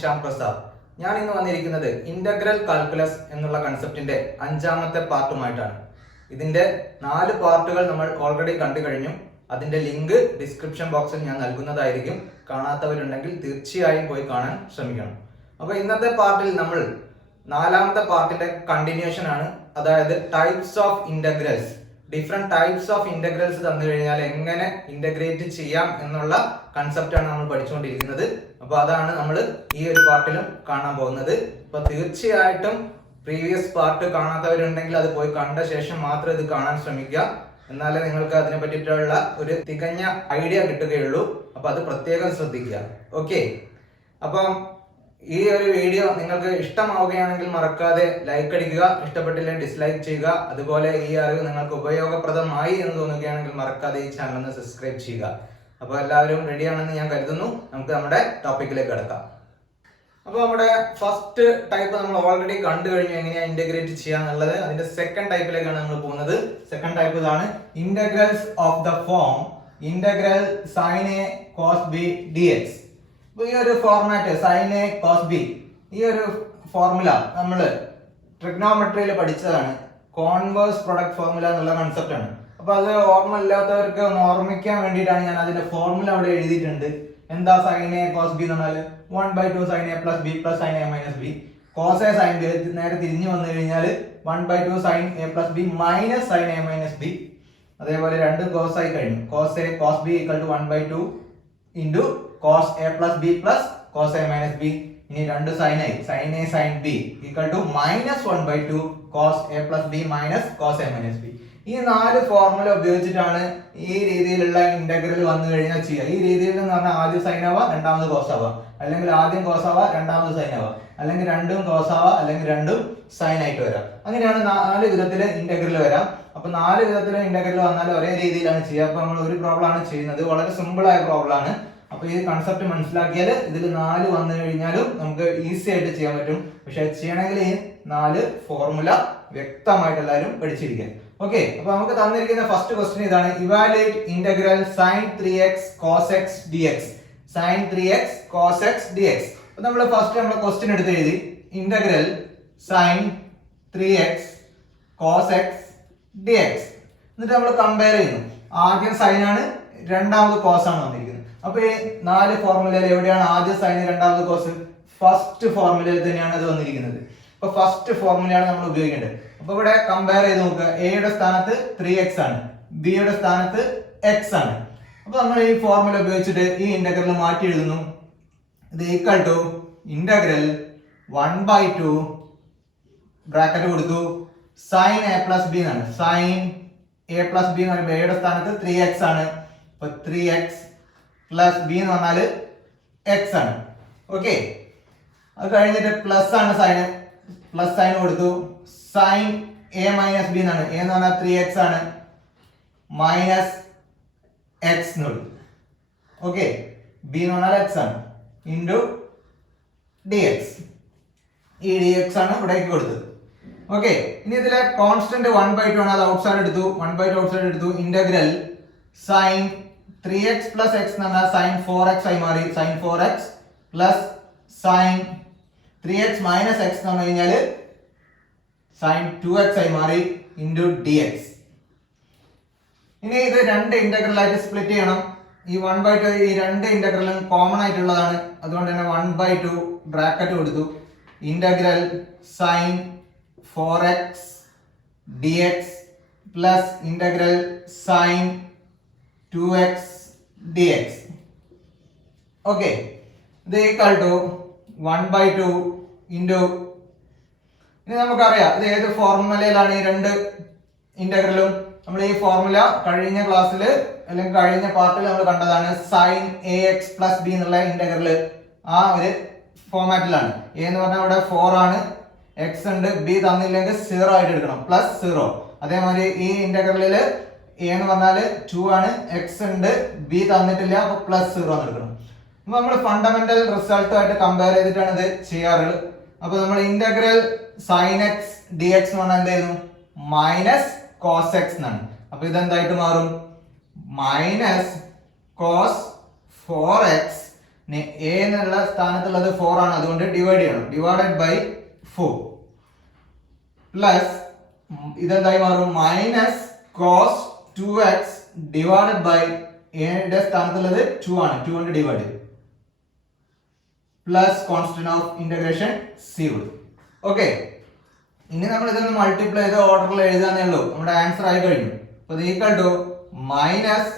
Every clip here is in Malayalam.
ശ്യാം പ്രസാദ്. ഞാൻ ഇന്ന് വന്നിരിക്കുന്നത് ഇന്റഗ്രൽ കാൽക്കുലസ് എന്നുള്ള കൺസെപ്റ്റിന്റെ 5ാമത്തെ പാർട്ടുമായിട്ടാണ്. ഇതിന്റെ 4 പാർട്ടുകൾ നമ്മൾ ഓൾറെഡി കണ്ടു കഴിഞ്ഞു. അതിന്റെ ലിങ്ക് ഡിസ്ക്രിപ്ഷൻ ബോക്സിൽ ഞാൻ നൽകുന്നതായിരിക്കും. കാണാത്തവരുണ്ടെങ്കിൽ തീർച്ചയായും പോയി കാണാൻ ശ്രമിക്കണം. അപ്പോൾ ഇന്നത്തെ പാർട്ടിൽ നമ്മൾ 4ാമത്തെ പാർട്ടിന്റെ കണ്ടിന്യൂഷൻ ആണ്. അതായത് types of integrals, different types of integrals തന്നു കഴിഞ്ഞാൽ എങ്ങനെ ഇന്റഗ്രേറ്റ് ചെയ്യാം എന്നുള്ള കൺസെപ്റ്റാണ് നമ്മൾ പഠിച്ചുകൊണ്ടിരിക്കുന്നത്. അപ്പോൾ അതാണ് നമ്മൾ ഈ ഒരു പാർട്ടിലും കാണാൻ പോകുന്നത്. അപ്പൊ തീർച്ചയായിട്ടും പ്രീവിയസ് പാർട്ട് കാണാത്തവരുണ്ടെങ്കിൽ അത് പോയി കണ്ട ശേഷം മാത്രം ഇത് കാണാൻ ശ്രമിക്കുക. എന്നാലേ നിങ്ങൾക്ക് അതിനെ പറ്റിയിട്ടുള്ള ഒരു തികഞ്ഞ ഐഡിയ കിട്ടുകയുള്ളൂ. അപ്പൊ അത് പ്രത്യേകം ശ്രദ്ധിക്കുക. ഓക്കെ, അപ്പം ഈ ഒരു വീഡിയോ നിങ്ങൾക്ക് ഇഷ്ടമാവുകയാണെങ്കിൽ മറക്കാതെ ലൈക്ക് അടിക്കുക, ഇഷ്ടപ്പെട്ടില്ലെങ്കിൽ ഡിസ്ലൈക്ക് ചെയ്യുക. അതുപോലെ ഈ അറിവ് നിങ്ങൾക്ക് ഉപയോഗപ്രദമായി എന്ന് തോന്നുകയാണെങ്കിൽ മറക്കാതെ ഈ ചാനൽ ഒന്ന് സബ്സ്ക്രൈബ് ചെയ്യുക. അപ്പോൾ എല്ലാവരും റെഡിയാണെന്ന് ഞാൻ കരുതുന്നു. നമുക്ക് നമ്മുടെ ടോപ്പിക്കിലേക്ക് കിടക്കാം. അപ്പോൾ നമ്മുടെ ഫസ്റ്റ് ടൈപ്പ് നമ്മൾ ഓൾറെഡി കണ്ടു കഴിഞ്ഞു, എങ്ങനെയാണ് ഇന്റഗ്രേറ്റ് ചെയ്യാന്നുള്ളത്. അതിന്റെ സെക്കൻഡ് ടൈപ്പിലേക്കാണ് നമ്മൾ പോകുന്നത്. സെക്കൻഡ് ടൈപ്പ് ഇതാണ്, integrals of the form integral sine A cos B D X. ഈ ഒരു format sine A cos B, ഈ ഒരു ഫോർമുല നമ്മൾ ട്രിഗ്നോമെട്രിയിൽ പഠിച്ചതാണ്. കോൺവേഴ്സ് പ്രൊഡക്റ്റ് ഫോർമുല എന്നുള്ള കൺസെപ്റ്റ് ആണ്. അപ്പൊ അത് ഓർമ്മ ഇല്ലാത്തവർക്ക് ഒന്ന് ഓർമ്മിക്കാൻ വേണ്ടിയിട്ടാണ് ഞാൻ അതിന്റെ ഫോർമുല അവിടെ എഴുതിയിട്ടുണ്ട്. എന്താ സൈൻ എ കോസ് ബി എന്ന് പറഞ്ഞാൽ 1/2 sine A plus B plus sine A minus B. Cos A sine B നേരെ തിരിഞ്ഞു വന്നു കഴിഞ്ഞാൽ 1/2 sine A plus B minus sine A minus B. അതേപോലെ രണ്ടും കോസ് ആയി കഴിഞ്ഞു. Cos A cos B equal to 1/2 into cos a plus b plus cos a minus b. ഇനി രണ്ട് സൈൻ ആയി, sine A sine B equal to minus 1/2 cos a plus b minus cos a minus b. ഈ 4 ഫോർമുല ഉപയോഗിച്ചിട്ടാണ് ഈ രീതിയിലുള്ള ഇന്റഗ്രൽ വന്നു കഴിഞ്ഞാൽ ചെയ്യുക. ഈ രീതിയിൽ എന്ന് പറഞ്ഞാൽ ആദ്യം സൈൻ ആവാം, രണ്ടാമത് കോസ് ആവാം, അല്ലെങ്കിൽ ആദ്യം കോസ് ആവാം, രണ്ടാമത് സൈൻ ആവാം, അല്ലെങ്കിൽ രണ്ടും കോസ് ആവാം, അല്ലെങ്കിൽ രണ്ടും സൈൻ ആയിട്ട് വരാം. അങ്ങനെയാണ് 4 വിധത്തില് ഇന്റഗ്രൽ വരാം. അപ്പൊ 4 വിധത്തില് ഇന്റഗ്രൽ വന്നാൽ ഒരേ രീതിയിലാണ് ചെയ്യുക. അപ്പൊ നമ്മൾ ഒരു പ്രോബ്ലം ആണ് ചെയ്യുന്നത്, വളരെ സിമ്പിൾ ആയ പ്രോബ്ലം ആണ്. അപ്പൊ ഈ കൺസെപ്റ്റ് മനസ്സിലാക്കിയാൽ ഇതിൽ 4 വന്നു കഴിഞ്ഞാലും നമുക്ക് ഈസി ആയിട്ട് ചെയ്യാൻ പറ്റും. പക്ഷെ ചെയ്യണമെങ്കിൽ ഈ 4 ഫോർമുല വ്യക്തമായിട്ട് എല്ലാവരും പഠിച്ചിരിക്കുക. ഓക്കെ, അപ്പൊ നമുക്ക് തന്നിരിക്കുന്ന ഫസ്റ്റ് ക്വസ്റ്റ്യൻ ഇതാണ്, evaluate integral sine 3x cos x dx. Sine 3x cos x dx. അപ്പൊ നമ്മൾ ഫസ്റ്റ് നമ്മൾ ക്വസ്റ്റ്യൻ എടുത്ത് എഴുതി, integral sine 3x cos x dx. എന്നിട്ട് നമ്മൾ കമ്പയർ ചെയ്യുന്നു. ആദ്യം സൈൻ ആണ്, രണ്ടാമത് കോസ് ആണ് വന്നിരിക്കുന്നത്. അപ്പൊ ഈ 4 ഫോർമുലയിൽ എവിടെയാണ് ആദ്യം സൈൻ, രണ്ടാമത് കോസ്? ഫസ്റ്റ് ഫോർമുലയിൽ തന്നെയാണ് അത് വന്നിരിക്കുന്നത്. അപ്പൊ ഫസ്റ്റ് ഫോർമുലയാണ് നമ്മൾ ഉപയോഗിക്കേണ്ടത്. അപ്പൊ ഇവിടെ കമ്പയർ ചെയ്ത് നോക്കുക. എയുടെ സ്ഥാനത്ത് 3x ആണ്, ബിയുടെ സ്ഥാനത്ത് x ആണ്. അപ്പൊ നമ്മൾ ഈ ഫോർമുല ഉപയോഗിച്ചിട്ട് ഈ ഇന്റഗ്രൽ മാറ്റി എഴുതുന്നു. ഇത് ഈക്വൽ ടു ഇന്റഗ്രൽ 1/2 ബ്രാക്കറ്റ് കൊടുത്തു സൈൻ എ പ്ലസ് ബി എന്നാണ്. സൈൻ എ പ്ലസ് ബി എന്ന് പറയുമ്പോൾ എയുടെ സ്ഥാനത്ത് 3x ആണ്. അപ്പൊ 3x പ്ലസ് ബി എന്ന് പറഞ്ഞാല് x ആണ്. ഓക്കെ, അത് കഴിഞ്ഞിട്ട് പ്ലസ് ആണ് സൈന്, പ്ലസ് സൈൻ കൊടുത്തു. സൈൻ എ മൈനസ് ബി എന്നാണ്. എ എന്ന് പറഞ്ഞാൽ 3x ആണ്, മൈനസ് എക്സ് എന്ന് കൊടുത്തു. ഓക്കെ, ബി എന്ന് പറഞ്ഞാൽ x ആണ്, ഇൻറ്റു ഡി എക്സ്. ഈ ഡി എക്സ് ആണ് ഇവിടേക്ക് കൊടുത്തത്. ഓക്കെ, ഇനി ഇതിലെ കോൺസ്റ്റന്റ് 1/2 ആണ്, അത് ഔട്ട്സൈഡ് എടുത്തു. 1/2 ഔട്ട്സൈഡ് എടുത്തു. Integral sine 3x plus x എന്ന് പറഞ്ഞാൽ സൈൻ 4x ആയി മാറി. Sine 4x plus sine 3x minus x എന്ന് പറഞ്ഞു കഴിഞ്ഞാൽ സൈൻ 2x ആയി മാറി, ഇൻറ്റു ഡി എക്സ്. ഇനി ഇത് രണ്ട് ഇന്റഗ്രൽ ആയിട്ട് സ്പ്ലിറ്റ് ചെയ്യണം. ഈ 1/2 ഈ രണ്ട് ഇന്റഗ്രലും കോമൺ ആയിട്ടുള്ളതാണ്. അതുകൊണ്ട് തന്നെ 1/2 ബ്രാക്കറ്റ് കൊടുത്തു. Integral sine 4x dx plus integral sine 2x dx. Okay, ഇത് ഈക്വൽ ടു 1/2 ഇൻറ്റു, ഇനി നമുക്കറിയാം ഇത് ഏത് ഫോർമുലയിലാണ് ഈ രണ്ട് ഇന്റഗ്രലും. നമ്മൾ ഈ ഫോർമുല കഴിഞ്ഞ ക്ലാസ്സിൽ അല്ലെങ്കിൽ കഴിഞ്ഞ പാർട്ടിൽ നമ്മൾ കണ്ടതാണ്. Sine A X plus B എന്നുള്ള ഇന്റഗ്രൽ ആ ഒരു ഫോർമാറ്റിലാണ്. എ എന്ന് പറഞ്ഞാൽ ഇവിടെ 4 ആണ്, എക്സ് ഉണ്ട്, ബി തന്നില്ലെങ്കിൽ 0 ആയിട്ട് എടുക്കണം, പ്ലസ് 0. അതേമാതിരി ഈ ഇന്റഗ്രലിൽ എ എന്ന് പറഞ്ഞാല് 2 ആണ്, എക്സ് ഉണ്ട്, ബി തന്നിട്ടില്ല, അപ്പൊ പ്ലസ് 0 എന്ന് എടുക്കണം. അപ്പൊ നമ്മൾ ഫണ്ടമെന്റൽ റിസൾട്ടുമായിട്ട് കമ്പയർ ചെയ്തിട്ടാണ് ഇത് ചെയ്യാറുള്ളത്. അപ്പൊ നമ്മൾ integral sine X D X എന്ന് പറഞ്ഞാൽ എന്തായിരുന്നു? മൈനസ് കോസ് എക്സ് എന്നാണ്. അപ്പൊ ഇതെന്തായിട്ട് മാറും? മൈനസ് കോസ് 4x എ എന്നുള്ള സ്ഥാനത്തുള്ളത് 4 ആണ്, അതുകൊണ്ട് ഡിവൈഡ് ചെയ്യണം. ഡിവൈഡഡ് ബൈ 4 പ്ലസ് ഇതെന്തായി മാറും? Minus cos 2x divided by എയുടെ സ്ഥാനത്തുള്ളത് 2 ആണ്, 2 കൊണ്ട് ഡിവൈഡ് ചെയ്യും, plus constant of integration c കൊടുത്തു. ഓക്കെ, ഇനി നമ്മൾ ഇതൊന്ന് മൾട്ടിപ്ലൈ ചെയ്ത് ഓർഡറിൽ എഴുതാന്നേ ഉള്ളൂ. നമ്മുടെ ആൻസർ ആയി കഴിഞ്ഞു. അപ്പോൾ ഇത് equal to minus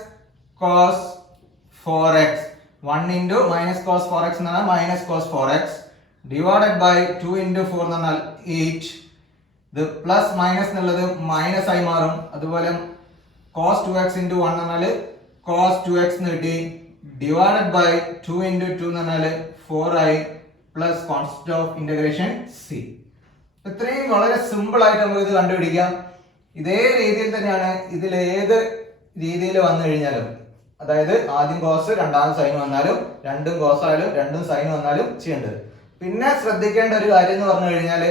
cos 4x 1 into minus cos 4x എന്ന് പറഞ്ഞാൽ minus cos 4x divided by 2 into 4 എന്ന് പറഞ്ഞാൽ 8. ഇത് പ്ലസ് മൈനസ് എന്നുള്ളത് മൈനസ് ആയി മാറും. അതുപോലെ കോസ് 2x ഇൻറ്റു 1 എന്ന് പറഞ്ഞാൽ കോസ് 2x എന്ന് കിട്ടി, ഡിവൈഡഡ് ബൈ 2 ഇൻറ്റു 2 എന്ന് പറഞ്ഞാൽ 4 ആയി, plus constant of integration c. ഇത്രയും വളരെ സിമ്പിൾ ആയിട്ട് നമുക്ക് ഇത് കണ്ടുപിടിക്കാം. ഇതേ രീതിയിൽ തന്നെയാണ് ഇതിൽ ഏത് രീതിയിൽ വന്നു കഴിഞ്ഞാലും, അതായത് ആദ്യം കോസ് രണ്ടാമത് സൈൻ വന്നാലും രണ്ടും കോസ് ആയാലും രണ്ടും സൈൻ വന്നാലും ചെയ്യേണ്ടത്. പിന്നെ ശ്രദ്ധിക്കേണ്ട ഒരു കാര്യം എന്ന് പറഞ്ഞു കഴിഞ്ഞാൽ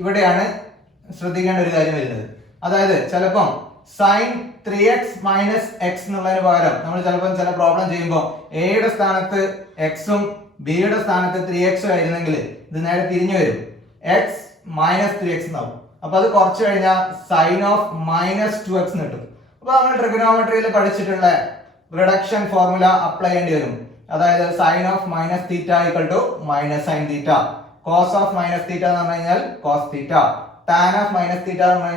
ഇവിടെയാണ് ശ്രദ്ധിക്കേണ്ട ഒരു കാര്യം വരുന്നത്. അതായത് ചിലപ്പം സൈൻ 3x മൈനസ് എക്സ് എന്നുള്ളതിന് പകരം നമ്മൾ ചിലപ്പം ചില പ്രോബ്ലം ചെയ്യുമ്പോൾ എയുടെ സ്ഥാനത്ത് എക്സും ബിയുടെ സ്ഥാനത്ത് 3x ആയിരുന്നെങ്കിൽ ഇത് നേരെ തിരിഞ്ഞു വരും, എക്സ് മൈനസ് 3x എന്നാവും. അപ്പൊ അത് കുറച്ച് കഴിഞ്ഞാൽ സൈൻ ഓഫ് മൈനസ് 2x കിട്ടും. അപ്പൊ നമ്മൾ ട്രിഗണോമെട്രിയിൽ പഠിച്ചിട്ടുള്ള റിഡക്ഷൻ ഫോർമുല അപ്ലൈ ചെയ്യേണ്ടി വരും. അതായത് sine of minus theta equal to minus sine theta, cos of minus theta എന്ന് പറഞ്ഞു കഴിഞ്ഞാൽ cos theta, tan of minus theta എന്ന്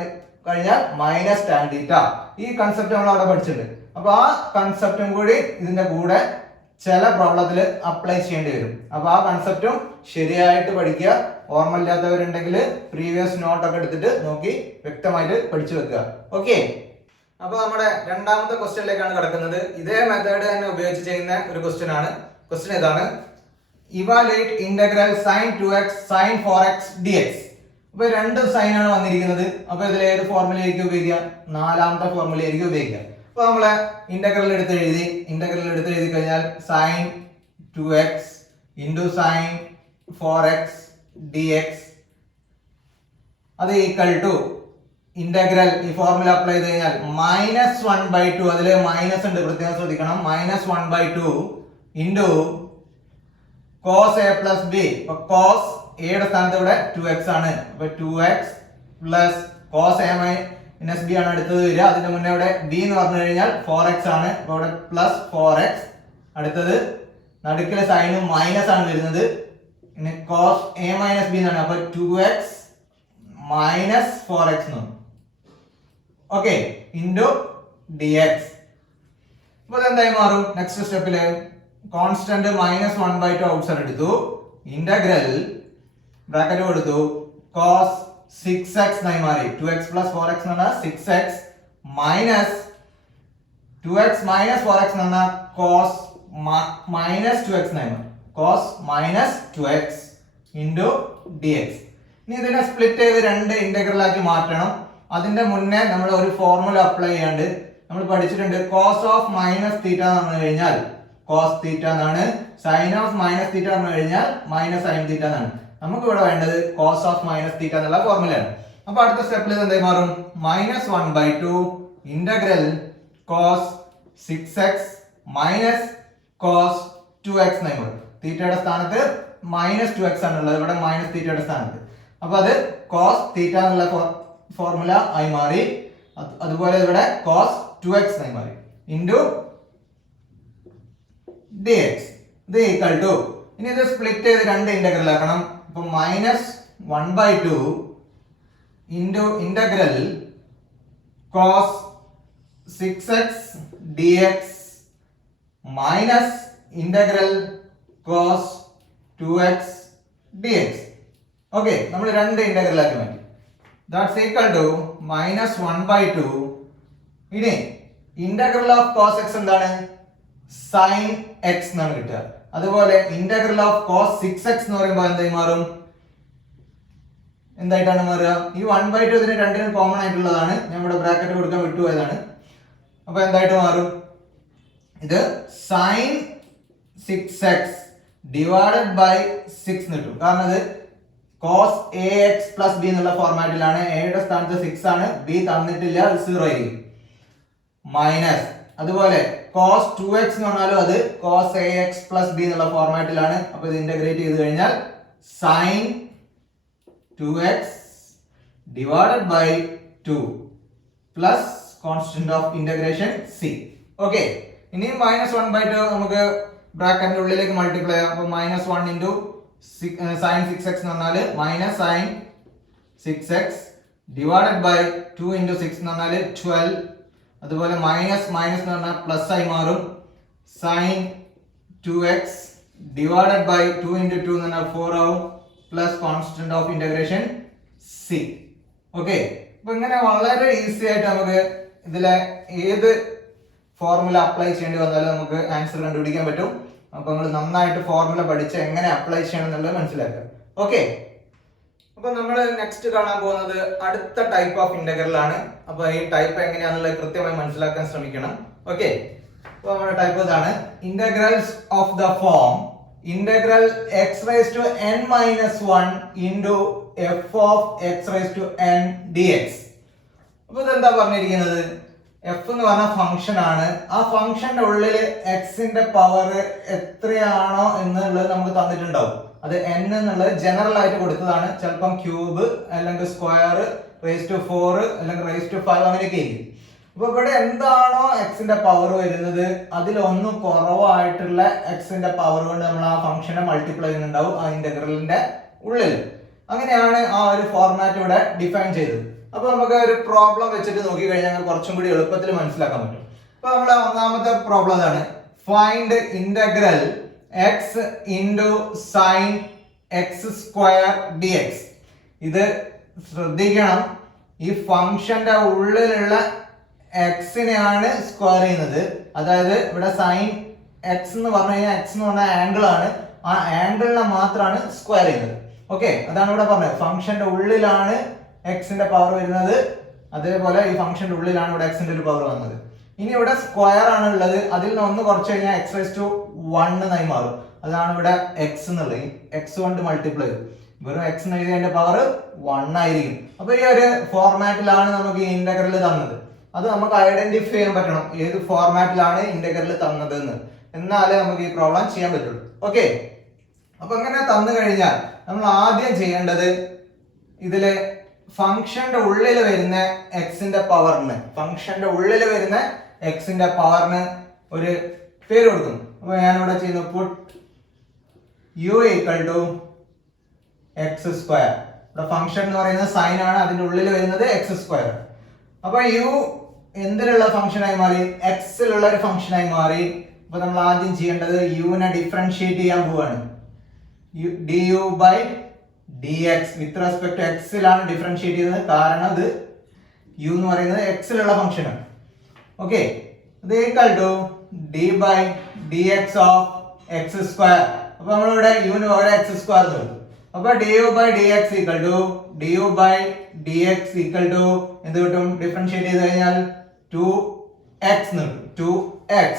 കഴിഞ്ഞാൽ മൈനസ് ടാൻ തീറ്റ. ഈ കൺസെപ്റ്റ് നമ്മൾ അവിടെ പഠിച്ചിട്ടുണ്ട്. അപ്പൊ ആ കൺസെപ്റ്റും കൂടി ഇതിന്റെ കൂടെ ചില പ്രോബ്ലത്തിൽ അപ്ലൈ ചെയ്യേണ്ടി വരും. അപ്പൊ ആ കൺസെപ്റ്റും ശരിയായിട്ട് പഠിക്കുക. ഓർമ്മയില്ലാത്തവരുണ്ടെങ്കിൽ പ്രീവിയസ് നോട്ട് ഒക്കെ എടുത്തിട്ട് നോക്കി വ്യക്തമായിട്ട് പഠിച്ചു വെക്കുക. ഓക്കെ, അപ്പൊ നമ്മുടെ രണ്ടാമത്തെ ക്വസ്റ്റ്യനിലേക്കാണ് കിടക്കുന്നത്. ഇതേ മെത്തേഡ് തന്നെ ഉപയോഗിച്ച് ചെയ്യുന്ന ഒരു ക്വസ്റ്റ്യൻ ആണ്. ക്വസ്റ്റ്യൻ ഇതാണ്, evaluate integral sine 2x sine 4x dx. അപ്പൊ രണ്ട് സൈൻ ആണ് വന്നിരിക്കുന്നത്. അപ്പൊ ഇതിൽ ഏത് ഫോർമുലയായിരിക്കും ഉപയോഗിക്കുക? നാലാമത്തെ ഫോർമുലയായിരിക്കും ഉപയോഗിക്കുക. അപ്പൊ നമ്മളെ ഇന്റഗ്രൽ എടുത്ത് എഴുതി കഴിഞ്ഞാൽ sine 2x into sine 4x dx അത് ഈക്വൽ ടു ഇന്റഗ്രൽ, ഈ ഫോർമുല അപ്ലൈ ചെയ്ത് കഴിഞ്ഞാൽ -1/2, അതിൽ മൈനസ് ഉണ്ട്, പ്രത്യേകം ശ്രദ്ധിക്കണം, -1/2 into cos A plus B. Cos എയുടെ സ്ഥാനത്ത് ഇവിടെ 2x ആണ്, അപ്പൊ 2x plus cos A minus B ആണ് അടുത്തത് വരിക. അതിന്റെ മുന്നേ ഇവിടെ ബി എന്ന് പറഞ്ഞു കഴിഞ്ഞാൽ 4x ആണ്, അപ്പൊ ഇവിടെ പ്ലസ് 4x. അടുത്തത് നടുക്കിലെ സൈനും മൈനസ് ആണ് വരുന്നത്, പിന്നെ കോസ് എ മൈനസ് ബി എന്നാണ്, അപ്പൊ 2x മൈനസ് 4x എന്ന്. Okay, into dx. അപ്പൊ എന്തായി മാറും? നെക്സ്റ്റ് സ്റ്റെപ്പില് കോൺസ്റ്റന്റ് -1/2 ഔട്ട്സൈഡ് എടുത്തു, ഇന്റഗ്രൽ ബ്രാക്കറ്റ് കൊടുത്തു, കോസ് 6x ആയി മാറി. 2x പ്ലസ് 4x എന്ന് പറഞ്ഞാൽ 6x minus 2x minus 4x എന്ന് പറഞ്ഞാൽ കോസ് മൈനസ് 2x ആയി മാറി, cos minus 2x into dx. ഇനി ഇതിനെ സ്പ്ലിറ്റ് ചെയ്ത് രണ്ട് ഇന്റഗ്രൽ ആക്കി മാറ്റണം. അതിന്റെ മുന്നേ നമ്മൾ ഒരു ഫോർമുല അപ്ലൈ ചെയ്യാണ്ട് നമ്മൾ പഠിച്ചിട്ടുണ്ട്. കോസ് ഓഫ് മൈനസ് തീറ്റ എന്ന് പറഞ്ഞു കഴിഞ്ഞാൽ കോസ് തീറ്റ എന്നാണ്, സൈൻ ഓഫ് മൈനസ് തീറ്റ എന്ന് പറഞ്ഞു കഴിഞ്ഞാൽ മൈനസ് സൈൻ തീറ്റ എന്നാണ്. നമുക്ക് ഇവിടെ വേണ്ടത് കോസ് ഓഫ് മൈനസ് തീറ്റ എന്നുള്ള ഫോർമുലയാണ്. അപ്പൊ അടുത്ത സ്റ്റെപ്പിൽ ഇത് എന്തായി മാറും? -1/2 integral cos 6x minus cos 2x എന്നായി മാറും. തീറ്റയുടെ സ്ഥാനത്ത് -2x ആണുള്ളത്, ഇവിടെ മൈനസ് തീറ്റയുടെ സ്ഥാനത്ത്. അപ്പൊ അത് കോസ് തീറ്റ എന്നുള്ള ഫോർമുല ആയി മാറി. അതുപോലെ ഇവിടെ കോസ് 2x ആയി മാറി ഇൻറ്റു dx. ഇത് ഈക്വൽ ടു, ഇനി ഇത് സ്പ്ലിറ്റ് ചെയ്ത് രണ്ട് ഇന്റഗ്രൽ ആക്കണം. അപ്പൊ -1/2 into integral cos 6x dx minus integral cos 2x dx. Okay, നമ്മൾ രണ്ട് ഇന്റഗ്രൽ ആക്കി മാറ്റി. That's equal to -1/2. ഇനി ഇന്റഗ്രൽ ഓഫ് കോസ് x എന്താണ്? സൈൻ x എന്നാണ് കിട്ടുക. അതുപോലെ ഇന്റഗ്രൽ ഓഫ് കോസ് 6x എന്ന് പറയുമ്പോൾ എന്തായി മാറും? എന്തായിട്ടാണ് മാറുക? ഈ 1/2 ഇതിന് രണ്ടിനും കോമൺ ആയിട്ടുള്ളതാണ്, ഞാൻ ഇവിടെ ബ്രാക്കറ്റ് കൊടുക്കാൻ വിട്ടുപോയതാണ്. അപ്പൊ എന്തായിട്ട് മാറും? ഇത് സൈൻ 6x ഡിവൈഡഡ് ബൈ 6 എന്ന് കിട്ടും. കാരണം ഇത് കോസ് ax പ്ലസ് ബി എന്നുള്ള ഫോർമാറ്റിലാണ്. എയുടെ സ്ഥാനത്ത് 6 ആണ്, ബി തന്നിട്ടില്ല, 0 ആയിരിക്കും. മൈനസ് അതുപോലെ കോസ് 2x എന്ന് പറഞ്ഞാലും അത് കോസ് ax പ്ലസ് b എന്നുള്ള ഫോർമാറ്റിലാണ്. അപ്പൊ ഇത് ഇന്റഗ്രേറ്റ് ചെയ്ത് കഴിഞ്ഞാൽ sine 2x divided by 2 plus constant of integration c. Okay, ഇനി -1/2 നമുക്ക് ബ്രാക്കറ്റിന്റെ ഉള്ളിലേക്ക് മൾട്ടിപ്ലൈ ചെയ്യാം. അപ്പൊ -1 ഇൻറ്റു സൈൻ 6x എന്ന് പറഞ്ഞാൽ minus sine 6x divided by 2 into 6 എന്ന് പറഞ്ഞാൽ 12. അതുപോലെ മൈനസ് മൈനസ് എന്ന് പറഞ്ഞാൽ പ്ലസ് ആയി മാറും. Sign 2x divided by 2 into 2 എന്ന് പറഞ്ഞാൽ 4 ആവും plus constant of integration c. Okay, അപ്പൊ ഇങ്ങനെ വളരെ ഈസി ആയിട്ട് നമുക്ക് ഇതിലെ ഏത് ഫോർമുല അപ്ലൈ ചെയ്യേണ്ടി വന്നാലും നമുക്ക് ആൻസർ കണ്ടുപിടിക്കാൻ പറ്റും. അപ്പൊ നമ്മൾ നന്നായിട്ട് ഫോർമുല പഠിച്ച് എങ്ങനെ അപ്ലൈ ചെയ്യണം എന്നുള്ളത് മനസ്സിലാക്കുക. ഓക്കെ, അപ്പൊ നമ്മൾ നെക്സ്റ്റ് കാണാൻ പോകുന്നത് അടുത്ത ടൈപ്പ് ഓഫ് ഇന്റഗ്രൽ ആണ്. അപ്പൊ ഈ ടൈപ്പ് എങ്ങനെയാണെന്നുള്ളത് കൃത്യമായി മനസ്സിലാക്കാൻ ശ്രമിക്കണം. ഓക്കെ, അപ്പൊ നമ്മുടെ ടൈപ്പ് ഇതാണ്. Integrals of the form integral x raised to n minus 1 into f of x raised to n dx. അപ്പൊ ഇതെന്താ പറഞ്ഞിരിക്കുന്നത്? എഫ് എന്ന് പറഞ്ഞ ഫംഗ്ഷൻ ആണ്. ആ ഫംഗ്ഷന്റെ ഉള്ളിൽ എക്സിന്റെ പവർ എത്രയാണോ എന്നുള്ളത് നമുക്ക് തന്നിട്ടുണ്ടാവും. അത് n എന്നുള്ളത് ജനറൽ ആയിട്ട് കൊടുത്തതാണ്. ചിലപ്പം ക്യൂബ് അല്ലെങ്കിൽ സ്ക്വയർ, റേസ് ടു 4 അല്ലെങ്കിൽ റേസ് ടു 5 അങ്ങനെയൊക്കെ ആയിരിക്കും. അപ്പൊ ഇവിടെ എന്താണോ എക്സിന്റെ പവർ വരുന്നത് അതിലൊന്നും കുറവായിട്ടുള്ള എക്സിന്റെ പവർ കൊണ്ട് നമ്മൾ ആ ഫംഗ്ഷനെ മൾട്ടിപ്ലൈ ചെയ്യുന്നുണ്ടാവും ആ ഇന്റഗ്രലിന്റെ ഉള്ളിൽ. അങ്ങനെയാണ് ആ ഒരു ഫോർമാറ്റ് ഇവിടെ ഡിഫൈൻ ചെയ്തത്. അപ്പൊ നമുക്ക് ഒരു പ്രോബ്ലം വെച്ചിട്ട് നോക്കി കഴിഞ്ഞാൽ കുറച്ചും കൂടി എളുപ്പത്തിൽ മനസ്സിലാക്കാൻ പറ്റും. അപ്പൊ നമ്മളെ ഒന്നാമത്തെ പ്രോബ്ലം ആണ് find integral X into sine X square D x. ഇത് ശ്രദ്ധിക്കണം, ഈ ഫംഗ്ഷന്റെ ഉള്ളിലുള്ള എക്സിനെയാണ് സ്ക്വയർ ചെയ്യുന്നത്. അതായത് ഇവിടെ സൈൻ എക്സ് എന്ന് പറഞ്ഞു കഴിഞ്ഞാൽ എക്സ് എന്ന് പറഞ്ഞ ആംഗിൾ ആണ്. ആ ആംഗിളിനെ മാത്രമാണ് സ്ക്വയർ ചെയ്യുന്നത്. ഓക്കെ, അതാണ് ഇവിടെ പറഞ്ഞത്. ഫംഗ്ഷന്റെ ഉള്ളിലാണ് എക്സിന്റെ പവർ വരുന്നത്. അതേപോലെ ഈ ഫംഗ്ഷന്റെ ഉള്ളിലാണ് ഇവിടെ എക്സിന്റെ ഒരു പവർ വന്നത്. ഇനി ഇവിടെ സ്ക്വയർ ആണ് ഉള്ളത്. അതിൽ നിന്ന് ഒന്ന് കുറച്ച് കഴിഞ്ഞാൽ എക്സ് റൈസ് ടു 1 എന്നായി മാറും. അതാണ് ഇവിടെ എക്സ് എന്നുള്ളത്. എക്സ് കൊണ്ട് മൾട്ടിപ്ലൈ ചെയ്യും. വെറും എക്സ് എഴുതിയതിന്റെ പവർ 1 ആയിരിക്കും. അപ്പൊ ഈ ഒരു ഫോർമാറ്റിലാണ് നമുക്ക് ഈ ഇന്റഗ്രൽ തന്നത്. അത് നമുക്ക് ഐഡന്റിഫൈ ചെയ്യാൻ പറ്റണം ഏത് ഫോർമാറ്റിലാണ് ഇന്റഗ്രൽ തന്നത് എന്ന്. എന്നാലേ നമുക്ക് ഈ പ്രോബ്ലം ചെയ്യാൻ പറ്റുള്ളൂ. ഓക്കെ, അപ്പൊ അങ്ങനെ തന്നു കഴിഞ്ഞാൽ നമ്മൾ ആദ്യം ചെയ്യേണ്ടത് ഇതില് ഫംഗ്ഷന്റെ ഉള്ളിൽ വരുന്ന എക്സിന്റെ പവറിന് ഒരു പേര് കൊടുക്കുന്നു. അപ്പൊ ഞാനിവിടെ ചെയ്യുന്നു put u equal to X square. ഇവിടെ ഫംഗ്ഷൻ എന്ന് പറയുന്നത് സൈൻ ആണ്, അതിന്റെ ഉള്ളിൽ വരുന്നത് എക്സ് സ്ക്വയർ. അപ്പൊ u എന്തിലുള്ള ഫംഗ്ഷനായി മാറി? എക്സിലുള്ള ഒരു ഫംഗ്ഷനായി മാറി. അപ്പൊ നമ്മൾ ആദ്യം ചെയ്യേണ്ടത് യുവിനെ ഡിഫറൻഷിയേറ്റ് ചെയ്യാൻ പോവാണ്. du by dx with respect to എക്സിലാണ് ഡിഫറൻഷിയേറ്റ് ചെയ്യുന്നത്. കാരണം ഇത് u എന്ന് പറയുന്നത് എക്സിലുള്ള ഫംഗ്ഷൻ ആണ്. ഓക്കെ, ഇത് equal to d by dx of x square. അപ്പൊ നമ്മളിവിടെ യുവിന് പകരം എക്സ് സ്ക്വയർ കൊടുത്തു. അപ്പൊ du by dx equal to എന്ത് കിട്ടും? ഡിഫറൻഷിയേറ്റ് ചെയ്ത് കഴിഞ്ഞാൽ 2x കിട്ടും. 2x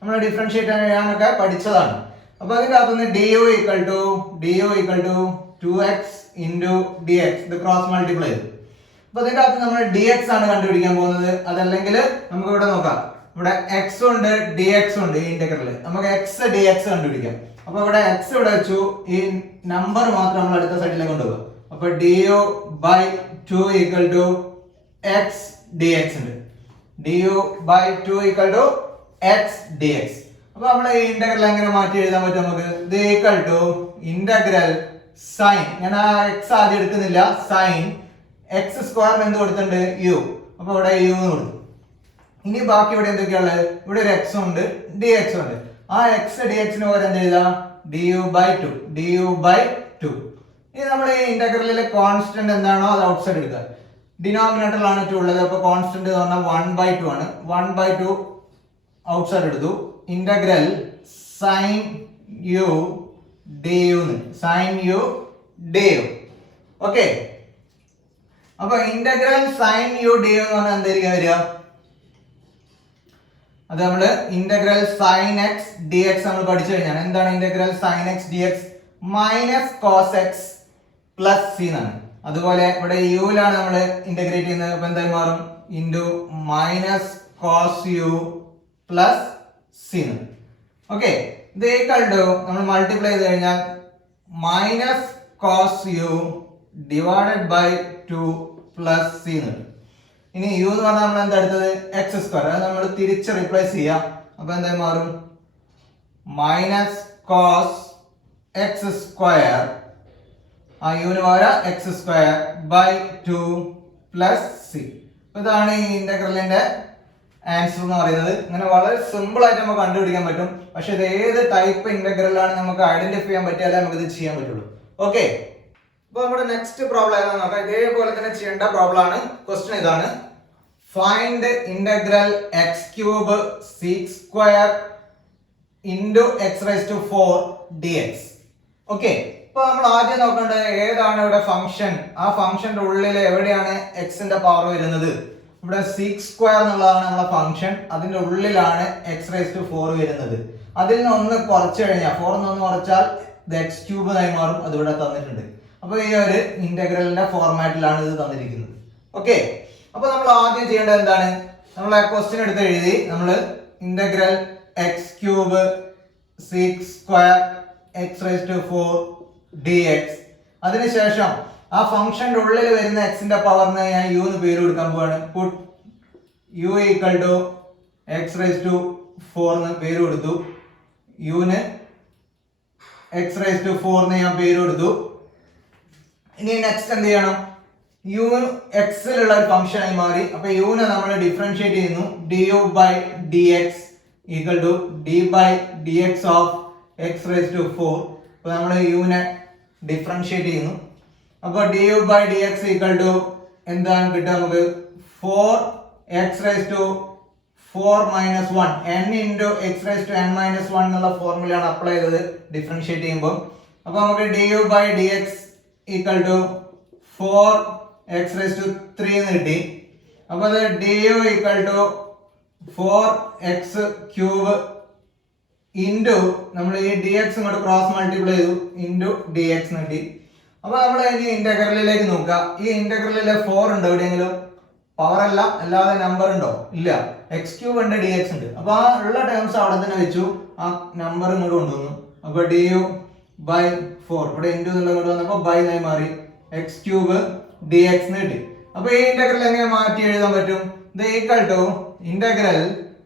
നമ്മൾ ഡിഫറൻഷിയേറ്റ് ചെയ്യാനൊക്കെ പഠിച്ചതാണ്. അപ്പൊ അതിന്റെ അകത്തുനിന്ന് du equal to 2x into dx. ഇത് ക്രോസ് മൾട്ടിപ്ലൈ ചെയ്തു. അപ്പൊ അതിന്റെ അകത്ത് നമ്മൾ dx ആണ് കണ്ടുപിടിക്കാൻ പോകുന്നത്. അതല്ലെങ്കിൽ നമുക്ക് ഇവിടെ നോക്കാം, ഇവിടെ x ഉണ്ട് dx ഉണ്ട് ഈ ഇന്റഗ്രലിൽ. നമുക്ക് x dx കണ്ടുപിടിക്കാം. അപ്പൊ ഇവിടെ x ഇവിടെ വെച്ചു, ഈ നമ്പർ മാത്രം നമ്മൾ അടുത്ത സൈഡിലേക്ക് കൊണ്ടുപോകും. അപ്പൊ du by 2 equal to x dx ഉണ്ട്. du by 2 equal to x dx. അപ്പൊ നമ്മൾ ഈ ഇന്റഗ്രൽ എങ്ങനെ മാറ്റി എഴുതാൻ പറ്റും നമുക്ക്? ഇത് ഈക്വൽ ടു ഇന്റഗ്രൽ സൈൻ, ഞാൻ ആ എക്സ് ആദ്യം എടുക്കുന്നില്ല, സൈൻ എക്സ് സ്ക്വയർ എന്ത് കൊടുത്തിട്ടുണ്ട്? യു. അപ്പൊ ഇവിടെ യു എന്ന് കൊടുത്തു. ഇനി ബാക്കി ഇവിടെ എന്തൊക്കെയുള്ളത്? ഇവിടെ ഒരു എക്സ് ഉണ്ട്, ഡി എക്സ് ഉണ്ട്. ആ എക്സ് ഡി എക്സിന് പകരം എന്ത് എഴുതാം? D U by two. ഇനി നമ്മൾ ഈ ഇന്റഗ്രലിലെ കോൺസ്റ്റന്റ് എന്താണോ അത് ഔട്ട് സൈഡ് എടുക്കുക. ഡിനോമിനേറ്ററിലാണ് 2 ഉള്ളത്. അപ്പൊ കോൺസ്റ്റന്റ് എന്ന് പറഞ്ഞാൽ 1/2 ആണ്. 1/2 ഔട്ട് സൈഡ് എടുത്തു. Integral sine U du. ഓക്കെ, അപ്പൊ ഇന്റഗ്രൽ സൈൻ യു ഡി എന്ന് പറഞ്ഞാൽ എന്തായിരിക്കും വരിക? അത് നമ്മള് integral sine X D X നമ്മൾ പഠിച്ചു കഴിഞ്ഞാൽ എന്താണ് integral sine X D X? Minus cos X plus C എന്നാണ്. അതുപോലെ ഇവിടെ യുയിലാണ് നമ്മൾ ഇന്റഗ്രേറ്റ് ചെയ്യുന്നത്. അപ്പൊ എന്തായി മാറും? Into minus cos U plus C എന്ന്. ഓക്കെ, ഇത് ഈക്വൽ ടു നമ്മൾ മൾട്ടിപ്ലൈ ചെയ്ത് കഴിഞ്ഞാൽ minus cos U divided by 2 plus C എന്ന് കിട്ടും. ഇനി യു എന്ന് പറഞ്ഞാൽ നമ്മൾ എന്താ എടുത്തത് എക്സ് സ്ക്വയർ, അത് നമ്മൾ തിരിച്ച് റീപ്ലേസ് ചെയ്യാം. അപ്പൊ എന്തായി മാറും മൈനസ് കോസ് എക്സ് സ്ക്വയർ, ആ യുവിന് പകരം X square by 2 plus C. ഇതാണ് ഈ ഇന്റഗ്രലിന്റെ ആൻസർ എന്ന് പറയുന്നത്. ഇങ്ങനെ വളരെ സിമ്പിൾ ആയിട്ട് നമുക്ക് കണ്ടുപിടിക്കാൻ പറ്റും. പക്ഷെ ഇത് ഏത് ടൈപ്പ് ഇന്റഗ്രലാണ് നമുക്ക് ഐഡന്റിഫൈ ചെയ്യാൻ പറ്റിയാലേ നമുക്ക് ഇത് ചെയ്യാൻ പറ്റുള്ളൂ. ഓക്കെ, അപ്പൊ നമ്മുടെ നെക്സ്റ്റ് പ്രോബ്ലം ഏതാണെന്ന് നോക്കാം. ഇതേപോലെ തന്നെ ചെയ്യേണ്ട പ്രോബ്ലം ആണ്. ക്വസ്റ്റ്യൻ ഇതാണ്, find integral X cube sec square into X raise to 4 dx. Okay, ഇപ്പൊ നമ്മൾ ആദ്യം നോക്കേണ്ടത് ഏതാണ് ഇവിടെ ഫംഗ്ഷൻ. ആ ഫംഗ്ഷന്റെ ഉള്ളിൽ എവിടെയാണ് എക്സിന്റെ പവർ വരുന്നത്. ഇവിടെ സീക് സ്ക്വയർ എന്നുള്ളതാണ് നമ്മളെ ഫംഗ്ഷൻ, അതിന്റെ ഉള്ളിലാണ് എക്സ് റൈസ് ടു 4 വരുന്നത്. അതിൽ നിന്ന് ഒന്ന് കുറച്ച് കഴിഞ്ഞാൽ 4 നിന്ന് കുറച്ചാൽ ഇത് എക്സ് ക്യൂബ് ആയി മാറും. അത് ഇവിടെ തന്നിട്ടുണ്ട്. അപ്പൊ ഈ ഒരു ഇന്റഗ്രലിന്റെ ഫോർമാറ്റിലാണ് ഇത് തന്നിരിക്കുന്നത്. ഓക്കെ, അപ്പൊ നമ്മൾ ആദ്യം ചെയ്യേണ്ടത് എന്താണ്, നമ്മൾ ആ ക്വസ്റ്റ്യൻ എടുത്ത് എഴുതി നമ്മൾ integral X cube sec square X raise to 4 dx. അതിനുശേഷം ആ ഫംഗ്ഷന്റെ ഉള്ളിൽ വരുന്ന എക്സിന്റെ പവറിന് ഞാൻ യു എന്ന് പേര് കൊടുക്കാൻ പോവാണ്. Put U equal to X raise to 4 എന്ന് പേര് കൊടുത്തു. യുന് എക്സ് റൈസ് ടു 4 എന്ന് ഞാൻ പേര് കൊടുത്തു. ഇനി നെക്സ്റ്റ് എന്ത് ചെയ്യണം, യു എക്സിലുള്ള ഒരു ഫംഗ്ഷൻ ആയി മാറി. അപ്പൊ യുവിനെ നമ്മൾ ഡിഫറൻഷിയേറ്റ് ചെയ്യുന്നു. D U by D X equal to D by D X of X raise to 4. അപ്പൊ നമ്മൾ യുവിനെ ഡിഫറൻഷിയേറ്റ് ചെയ്യുന്നു. അപ്പൊ D U by D X equal to എന്താണ് കിട്ടുക നമുക്ക് 4 X raise to 4 minus 1 n into X raise to n minus 1 എന്നുള്ള ഫോർമുലയാണ് അപ്ലൈ ചെയ്തത് ഡിഫറൻഷിയേറ്റ് ചെയ്യുമ്പോൾ. അപ്പൊ നമുക്ക് D U by D X equal to 4 X raise to 3 എന്ന് കിട്ടി. അപ്പൊ അത് D U equal to 4 X cube into നമ്മൾ ഈ ഡി എക്സ് ഇങ്ങോട്ട് ക്രോസ് മൾട്ടിപ്ലൈ ചെയ്തു ഇൻറ്റു ഡി എക്സ് എന്ന് കിട്ടി. അപ്പൊ നമ്മൾ ഇനി ഇന്റഗ്രലിലേക്ക് നോക്കുക. ഈ ഇന്റഗ്രലിലെ 4 ഉണ്ട് എവിടെയെങ്കിലും, പവർ അല്ല അല്ലാതെ നമ്പർ ഉണ്ടോ? ഇല്ല. എക്സ് ക്യൂബ് ഉണ്ട്, ഡി എക്സ് ഉണ്ട്. അപ്പൊ ആ ഉള്ള ടേംസ് അവിടെ തന്നെ വെച്ചു, ആ നമ്പർ ഇങ്ങോട്ട് കൊണ്ടുവന്നു. അപ്പൊ ഡി യു ബൈ 4 ഇവിടെ ഇൻറ്റു എന്നുള്ള ഇങ്ങോട്ട് വന്നപ്പോ ബൈ ആയി മാറി, എക്സ് ക്യൂബ് ഡി എക്സ് എന്ന് കിട്ടി. അപ്പൊ ഈ ഇന്റഗ്രൽ എങ്ങനെ മാറ്റി എഴുതാൻ പറ്റും? ഇത് ഈക്വൽ ടു ഇന്റഗ്രൽ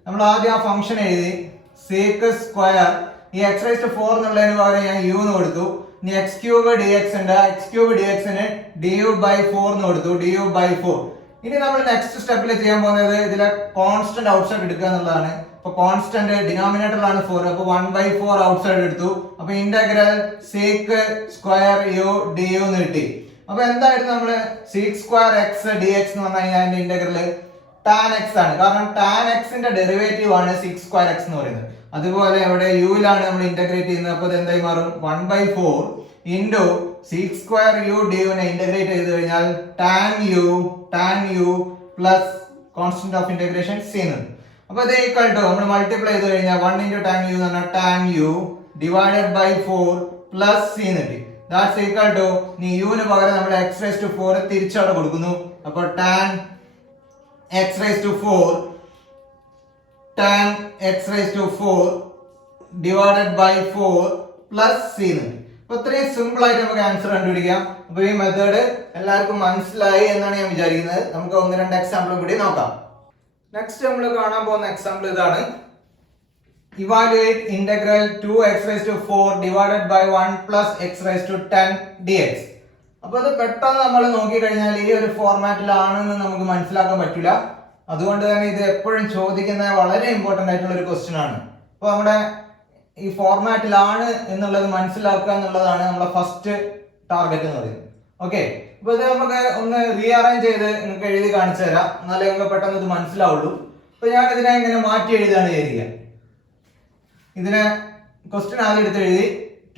നമ്മൾ ആദ്യം ആ ഫംഗ്ഷൻ എഴുതി സീക് സ്ക്വയർ, ഈ എക്സ് റൈസ് ടു 4 എന്നുള്ളതിന് പകരം ഞാൻ യു എന്ന് കൊടുത്തു. ഇനി എക്സ് ക്യൂബ് ഡി എക്സ് ഉണ്ട്, എക്സ് ക്യൂബ് ഡി എക്സിന് ഡി യു ബൈ 4 എന്ന് കൊടുത്തു, ഡി യു ബൈ 4. ഇനി നമ്മൾ നെക്സ്റ്റ് സ്റ്റെപ്പിൽ ചെയ്യാൻ പോകുന്നത് ഇതിലെ കോൺസ്റ്റന്റ് ഔട്ട്സൈഡ് എടുക്കുക എന്നുള്ളതാണ്. അപ്പൊ കോൺസ്റ്റന്റ് ഡിനോമിനേറ്ററിലാണ് 4, അപ്പൊ 1/4 ഔട്ട്സൈഡ് എടുത്തു. അപ്പൊ integral sec square U D U എന്ന് കിട്ടി. അപ്പൊ എന്തായിരുന്നു നമ്മള് sec square X D X എന്ന് പറഞ്ഞു കഴിഞ്ഞാൽ അതിന്റെ ഇന്റഗ്രൽ ടാൻ എക്സ് ആണ്. കാരണം ടാൻ എക്സിന്റെ ഡെറിവേറ്റീവ് ആണ് സീക് സ്ക്വയർ എക്സ് എന്ന് പറയുന്നത്. അതുപോലെ ഇവിടെ യുയിലാണ് നമ്മൾ ഇന്റഗ്രേറ്റ് ചെയ്യുന്നത്. അപ്പൊ ഇത് എന്തായി മാറും 1/4 into sec square U d യുനെ ഇന്റഗ്രേറ്റ് ചെയ്ത് കഴിഞ്ഞാൽ tan u plus constant of integration c എന്ന്. അപ്പൊ ഇത് ഈക്വൽ ടു നമ്മൾ മൾട്ടിപ്ലൈ ചെയ്ത് കഴിഞ്ഞാൽ 1 ഇൻറ്റു ടാൻ യു എന്ന് പറഞ്ഞാൽ tan U divided by 4 plus C എന്ന് കിട്ടി. ദാറ്റ്സ് ഈക്വൽ ടു നീ യുവിന് പകരം നമ്മൾ എക്സ് റൈസ് ടു 4 തിരിച്ചവിടെ കൊടുക്കുന്നു. അപ്പോൾ tan X raise to 4 tan x raised to 4 divided by 4 plus c എന്ന്. അപ്പോൾ ഇത്രയും സിമ്പിൾ ആയിട്ട് നമുക്ക് ആൻസർ കണ്ടുപിടിക്കാം. അപ്പോൾ ഈ മെത്തേഡ് എല്ലാവർക്കും മനസ്സിലായി എന്നാണ് ഞാൻ വിചാരിക്കുന്നത്. നമുക്ക് 1-2 എക്സാമ്പിൾ കൂടി നോക്കാം. നെക്സ്റ്റ് നമ്മൾ കാണാൻ പോകുന്ന എക്സാമ്പിൾ ഇതാണ്. Evaluate integral 2x raised to 4 divided by 1 plus x raised to 10 dx. അപ്പോൾ അത് പെട്ടെന്ന് നമ്മൾ നോക്കി കഴിഞ്ഞാൽ ഈ ഒരു ഫോർമാറ്റിലാണെന്ന് നമുക്ക് മനസ്സിലാക്കാൻ പറ്റില്ല. അതുകൊണ്ട് തന്നെ ഇത് എപ്പോഴും ചോദിക്കുന്ന വളരെ ഇമ്പോർട്ടന്റ് ആയിട്ടുള്ള ഒരു ക്വസ്റ്റ്യൻ ആണ്. അപ്പോൾ നമ്മുടെ ഈ ഫോർമാറ്റിലാണ് എന്നുള്ളത് മനസ്സിലാക്കുക എന്നുള്ളതാണ് നമ്മുടെ ഫസ്റ്റ് ടാർഗറ്റ് എന്ന് പറയുന്നത്. ഓക്കെ, അപ്പോൾ ഇത് നമുക്ക് ഒന്ന് റീഅറേഞ്ച് ചെയ്ത് നിങ്ങൾക്ക് എഴുതി കാണിച്ചു തരാം, എന്നാലേ നിങ്ങൾക്ക് പെട്ടെന്ന് ഇത് മനസ്സിലാവുള്ളൂ. അപ്പോൾ ഞാൻ ഇതിനെ ഇങ്ങനെ മാറ്റി എഴുതാണ് വിചാരിക്കുക. ഇതിനെ ക്വസ്റ്റ്യൻ ആദ്യം എടുത്ത് എഴുതി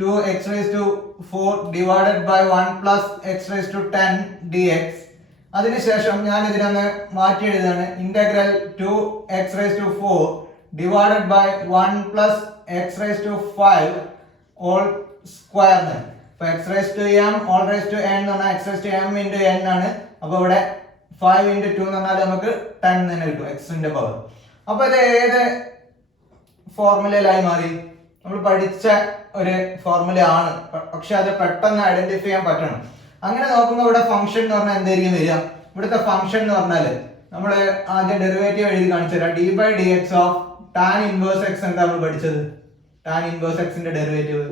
2x raised to 4 divided by 1 plus x raised to 10 dx. അതിനുശേഷം ഞാൻ ഇതിനൊന്ന് മാറ്റി എഴുതാണ്. Integral 2x raised to 4 divided by 1 plus x raised to 5 all square. അപ്പോൾ x raised to m all raised to n എന്ന് പറഞ്ഞാൽ x raised to m into n ആണ്. അപ്പോൾ ഇവിടെ 5 into 2 എന്ന് പറഞ്ഞാൽ നമുക്ക് 10 തന്നെ കിട്ടും x ന്റെ പവർ. അപ്പോൾ ഇത് ഏത് ഫോർമുലയിലായി മാറി. നമ്മൾ പഠിച്ച ഒരു ഫോർമുല ആണ്, പക്ഷെ അത് പെട്ടെന്ന് ഐഡന്റിഫൈ ചെയ്യാൻ പറ്റണം. അങ്ങനെ നോക്കുമ്പോൾ ഇവിടെ ഫംഗ്ഷൻ എന്ന് പറഞ്ഞാൽ എന്തായിരിക്കും വരിക? ഇവിടുത്തെ ഫംഗ്ഷൻ എന്ന് പറഞ്ഞാല് നമ്മൾ ആദ്യം ഡെറിവേറ്റീവ് എഴുതി കാണിച്ചു തരാം. D by D X of tan inverse X എന്താ നമ്മൾ പഠിച്ചത്? ടാൻ ഇൻവേഴ്സ് എക്സിന്റെ ഡെറിവേറ്റീവ്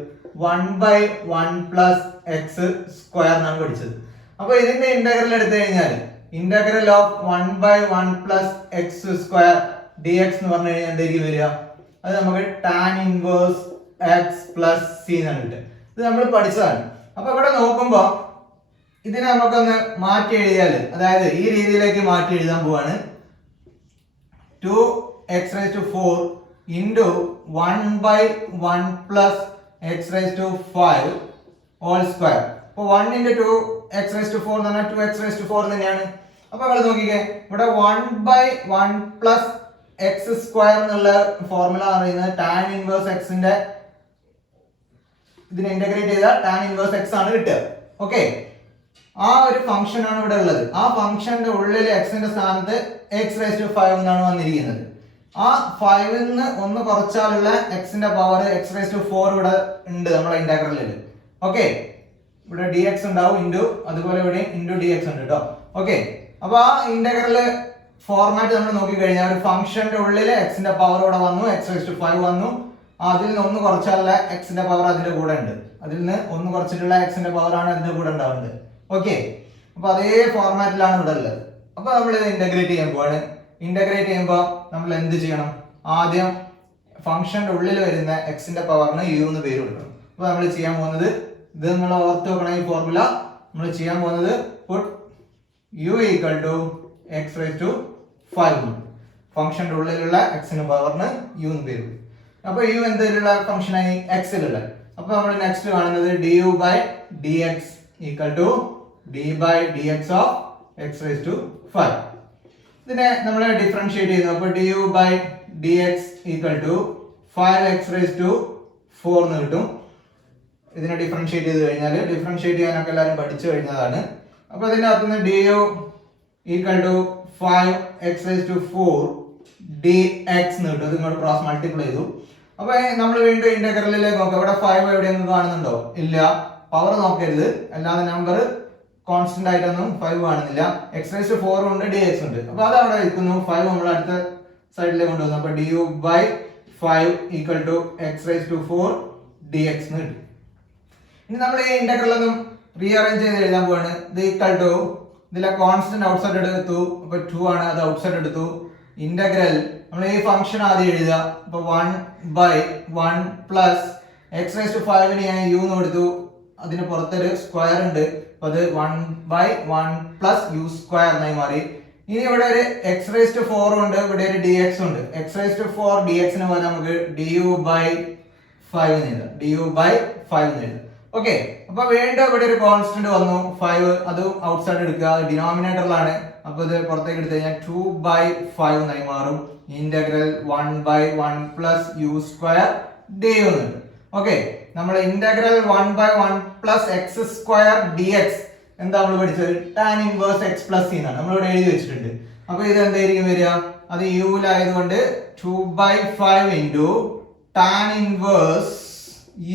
1/1 പ്ലസ് എക്സ് സ്ക്വയർ എന്നാണ് പഠിച്ചത്. അപ്പൊ ഇതിന്റെ ഇന്റഗ്രൽ എടുത്തു കഴിഞ്ഞാൽ integral of 1/1 plus X square D X എന്ന് പറഞ്ഞു കഴിഞ്ഞാൽ എന്തായിരിക്കും വരിക? അത് നമുക്ക് tan inverse X plus C എന്നാണ് കിട്ടുക. ഇത് നമ്മൾ പഠിച്ചതാണ്. അപ്പൊ ഇവിടെ നോക്കുമ്പോ ഇതിനെ നമുക്കൊന്ന് മാറ്റി എഴുതിയാൽ, അതായത് ഈ രീതിയിലേക്ക് മാറ്റി എഴുതാൻ പോവാണ്. 2x⁴ into 1/1 plus x⁵ all square. അപ്പൊ 1 into 2x⁴ എന്ന് പറഞ്ഞാൽ 2x⁴ തന്നെയാണ്. അപ്പൊ നമ്മൾ നോക്കിക്കേ, ഇവിടെ 1/1 plus x സ്ക്വയർ എന്നുള്ള ഫോർമുല പറയുന്നത് ടാൻ ഇൻവേഴ്സ് എക്സിന്റെ ഇതിനെ ഇന്റഗ്രേറ്റ് ചെയ്താൽ ടാൻ ഇൻവേഴ്സ് എക്സ് ആണ് കിട്ടുക. ഓക്കെ, ആ ഒരു ഫംഗ്ഷൻ ആണ് ഇവിടെ ഉള്ളത്. ആ ഫംഗ്ഷന്റെ ഉള്ളിൽ എക്സിന്റെ സ്ഥാനത്ത് x⁵ എന്നാണ് വന്നിരിക്കുന്നത്. ആ 5ൽ നിന്ന് ഒന്ന് കുറച്ചാലുള്ള എക്സിന്റെ പവർ x⁴ ഇവിടെ ഉണ്ട് നമ്മളെ ഇന്റഗ്രലിൽ. ഓക്കെ, ഇവിടെ dx ഉണ്ടാവും ഇൻറ്റു, അതുപോലെ ഇവിടെ ഇൻറ്റു dx ഉണ്ട് കേട്ടോ. ഓക്കെ, അപ്പൊ ആ ഇന്റഗ്രല് ഫോർമാറ്റ് നമ്മൾ നോക്കിക്കഴിഞ്ഞാൽ ഒരു ഫംഗ്ഷന്റെ ഉള്ളിൽ എക്സിന്റെ പവർ ഇവിടെ വന്നു, x⁵ വന്നു. അതിൽ നിന്ന് ഒന്ന് കുറച്ചാലുള്ള എക്സിന്റെ പവർ അതിന്റെ കൂടെ ഉണ്ട്. അതിൽ നിന്ന് ഒന്ന് കുറച്ചിട്ടുള്ള എക്സിന്റെ പവർ ആണ് അതിന്റെ കൂടെ ഉണ്ടാവുന്നത്. ഓക്കെ, അപ്പൊ അതേ ഫോർമാറ്റിലാണ് ഇവിടെ ഉള്ളത്. അപ്പൊ നമ്മൾ ഇത് ഇന്റഗ്രേറ്റ് ചെയ്യാൻ പോവാണ്. ഇന്റഗ്രേറ്റ് ചെയ്യുമ്പോൾ നമ്മൾ എന്ത് ചെയ്യണം? ആദ്യം ഫംഗ്ഷന്റെ ഉള്ളിൽ വരുന്ന എക്സിന്റെ പവറിന് യു എന്ന് പേര് കൊടുക്കണം. അപ്പൊ നമ്മൾ ചെയ്യാൻ പോകുന്നത്, ഇത് നിങ്ങൾ ഓർത്ത് വെക്കണം ഈ ഫോർമുല. നമ്മൾ ചെയ്യാൻ പോകുന്നത് puttu U equal to x⁵ ഫംഗ്ഷന്റെ ഉള്ളിലുള്ള എക്സിന്റെ പവറിന് യു എന്ന് പേര്. അപ്പൊ യു എന്തിലുള്ള ഫംഗ്ഷനായി? എക്സിലുള്ള. അപ്പൊ നമ്മൾ നെക്സ്റ്റ് കാണുന്നത് du by dx equal to d by dx of x⁵. ഇതിനെ നമ്മൾ ഡിഫറൻഷിയേറ്റ് ചെയ്യുന്നു. അപ്പൊ du by dx equal to 5x⁴ എന്ന് കിട്ടും. ഇതിനെ ഡിഫറൻഷിയേറ്റ് ചെയ്ത് കഴിഞ്ഞാൽ, ഡിഫറൻഷിയേറ്റ് ചെയ്യാനൊക്കെ എല്ലാവരും പഠിച്ചു കഴിഞ്ഞതാണ്. അപ്പൊ ഇതിന്റെ അകത്തുനിന്ന് du equal to 5x⁴ dx എന്ന് കിട്ടും. ഇത് ഇങ്ങോട്ട് ക്രോസ് മൾട്ടിപ്ലൈ ചെയ്തു. അപ്പൊ നമ്മൾ വീണ്ടും ഇന്റഗ്രലിലേക്ക് നോക്കാം. ഇവിടെ 5 എവിടെയെങ്കിലും കാണുന്നുണ്ടോ? ഇല്ല. പവർ നോക്കരുത്, അല്ലാതെ നമ്പർ കോൺസ്റ്റന്റ് ആയിട്ടൊന്നും 5 കാണുന്നില്ല. x⁴ ഉണ്ട്, dx ഉണ്ട്. അപ്പൊ അത് അവിടെ ഇരിക്കുന്നു. 5 നമ്മൾ അടുത്ത സൈഡിലേക്ക് കൊണ്ടുവന്നു. അപ്പൊ du by 5 equal to x⁴ dx എന്ന് കിട്ടും. ഇനി നമ്മൾ ഈ ഇന്റഗ്രൽ ഒന്നും റീഅറേഞ്ച് ചെയ്ത് എഴുതാൻ പോവാണ്. ഇത് ഈക്വൽ ടു, ഇതിലെ കോൺസ്റ്റന്റ് ഔട്ട്സൈഡ് എടുത്തു. അപ്പൊ 2 ആണ്, അത് ഔട്ട്സൈഡ് എടുത്തു. ഇന്റഗ്രൽ നമ്മൾ ഈ ഫംഗ്ഷൻ ആദ്യം എഴുതുക. അപ്പൊ 1/1 പ്ലസ് x⁵ ഞാൻ യു എന്ന് കൊടുത്തു. അതിന് പുറത്തൊരു സ്ക്വയർ ഉണ്ട്. അപ്പൊ അത് 1/1 പ്ലസ് യു സ്ക്വയർ എന്നായി മാറി. ഇനി ഇവിടെ ഒരു x⁴ ഉണ്ട്, ഇവിടെ ഒരു dx ഉണ്ട്. x⁴ dx ന് പോലെ നമുക്ക് du ബൈ 5 എന്ന് എഴുതാം. du ബൈ 5 എന്ന് എഴുതാം. ഓക്കെ, അപ്പൊ വീണ്ടും ഇവിടെ ഒരു കോൺസ്റ്റന്റ് വന്നു 5, അത് ഔട്ട്സൈഡ് എടുക്കുക. ഡിനോമിനേറ്ററിലാണ്. അപ്പൊ ഇത് പുറത്തേക്ക് എടുത്തു കഴിഞ്ഞാൽ 2/5 എന്നായി മാറും. Integral 1/1 plus U square du എന്ന് കിട്ടും. ഓക്കെ, നമ്മൾ integral 1/1 plus X square dx എന്താ നമ്മൾ പഠിച്ചത്? Tan inverse X plus C എന്നാണ് നമ്മളിവിടെ എഴുതി വെച്ചിട്ടുണ്ട്. അപ്പൊ ഇത് എന്തായിരിക്കും വരിക? അത് യുലായതുകൊണ്ട് 2/5 ഇൻറ്റു ടാൻ ഇൻവേഴ്സ്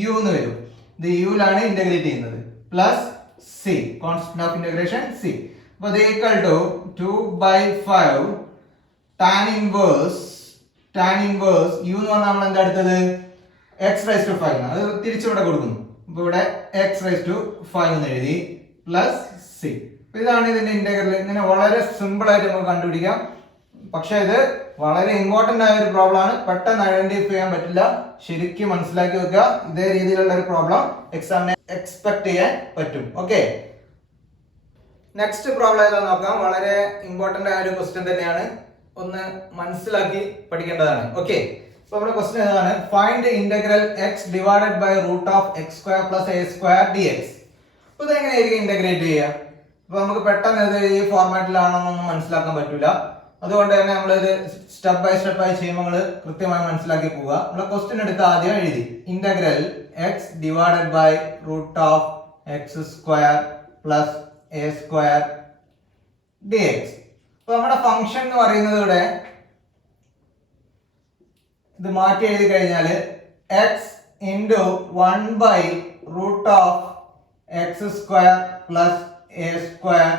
യു എന്ന് വരും. ഇത് യുലാണ് ഇന്റഗ്രേറ്റ് ചെയ്യുന്നത്. Plus C, constant of integration C. അപ്പൊ ഇത് equal to 2/5 tan inverse U എന്ന് പറഞ്ഞാൽ നമ്മൾ എന്താ എടുത്തത്? x⁵ അത് തിരിച്ചിവിടെ കൊടുക്കുന്നു. അപ്പൊ ഇവിടെ x⁵ എന്ന് എഴുതി പ്ലസ് സി. ഇതാണ് ഇതിന്റെ ഇന്റഗ്രൽ. ഇങ്ങനെ വളരെ സിമ്പിൾ ആയിട്ട് നമുക്ക് കണ്ടുപിടിക്കാം. പക്ഷെ ഇത് വളരെ ഇമ്പോർട്ടന്റ് ആയ ഒരു പ്രോബ്ലം ആണ്. പെട്ടെന്ന് ഐഡന്റിഫൈ ചെയ്യാൻ പറ്റില്ല. ശരിക്കും മനസ്സിലാക്കി വെക്കുക. ഇതേ രീതിയിലുള്ള ഒരു പ്രോബ്ലം എക്സാമിനെ എക്സ്പെക്ട് ചെയ്യാൻ പറ്റും. ഓക്കെ, നെക്സ്റ്റ് പ്രോബ്ലം ഏതാ നോക്കാം. വളരെ ഇമ്പോർട്ടന്റ് ആയ ഒരു ക്വസ്റ്റ്യൻ തന്നെയാണ്. ഒന്ന് മനസ്സിലാക്കി പഠിക്കേണ്ടതാണ്. ഓക്കെ, അപ്പൊ നമ്മുടെ ക്വസ്റ്റ്യൻ ഏതാണ്? Find integral x divided by root of x² plus a² dx. അപ്പൊ ഇത് എങ്ങനെയായിരിക്കും ഇന്റഗ്രേറ്റ് ചെയ്യുക? അപ്പൊ നമുക്ക് പെട്ടെന്ന് ഇത് ഈ ഫോർമാറ്റിലാണെന്നൊന്നും മനസ്സിലാക്കാൻ പറ്റൂല. അതുകൊണ്ട് തന്നെ നമ്മൾ ഇത് സ്റ്റെപ്പ് ബൈ സ്റ്റെപ്പ് ആയി ചെയ്യുമ്പോൾ നമ്മൾ കൃത്യമായി മനസ്സിലാക്കി പോവുക. നമ്മൾ ക്വസ്റ്റ്യൻ എടുത്ത് ആദ്യം എഴുതി integral x divided by root of x² plus a² dx. അപ്പൊ നമ്മുടെ ഫംഗ്ഷൻ എന്ന് പറയുന്നത് ഇവിടെ ഇത് മാറ്റി എഴുതി കഴിഞ്ഞാൽ X into 1/√(x² plus a square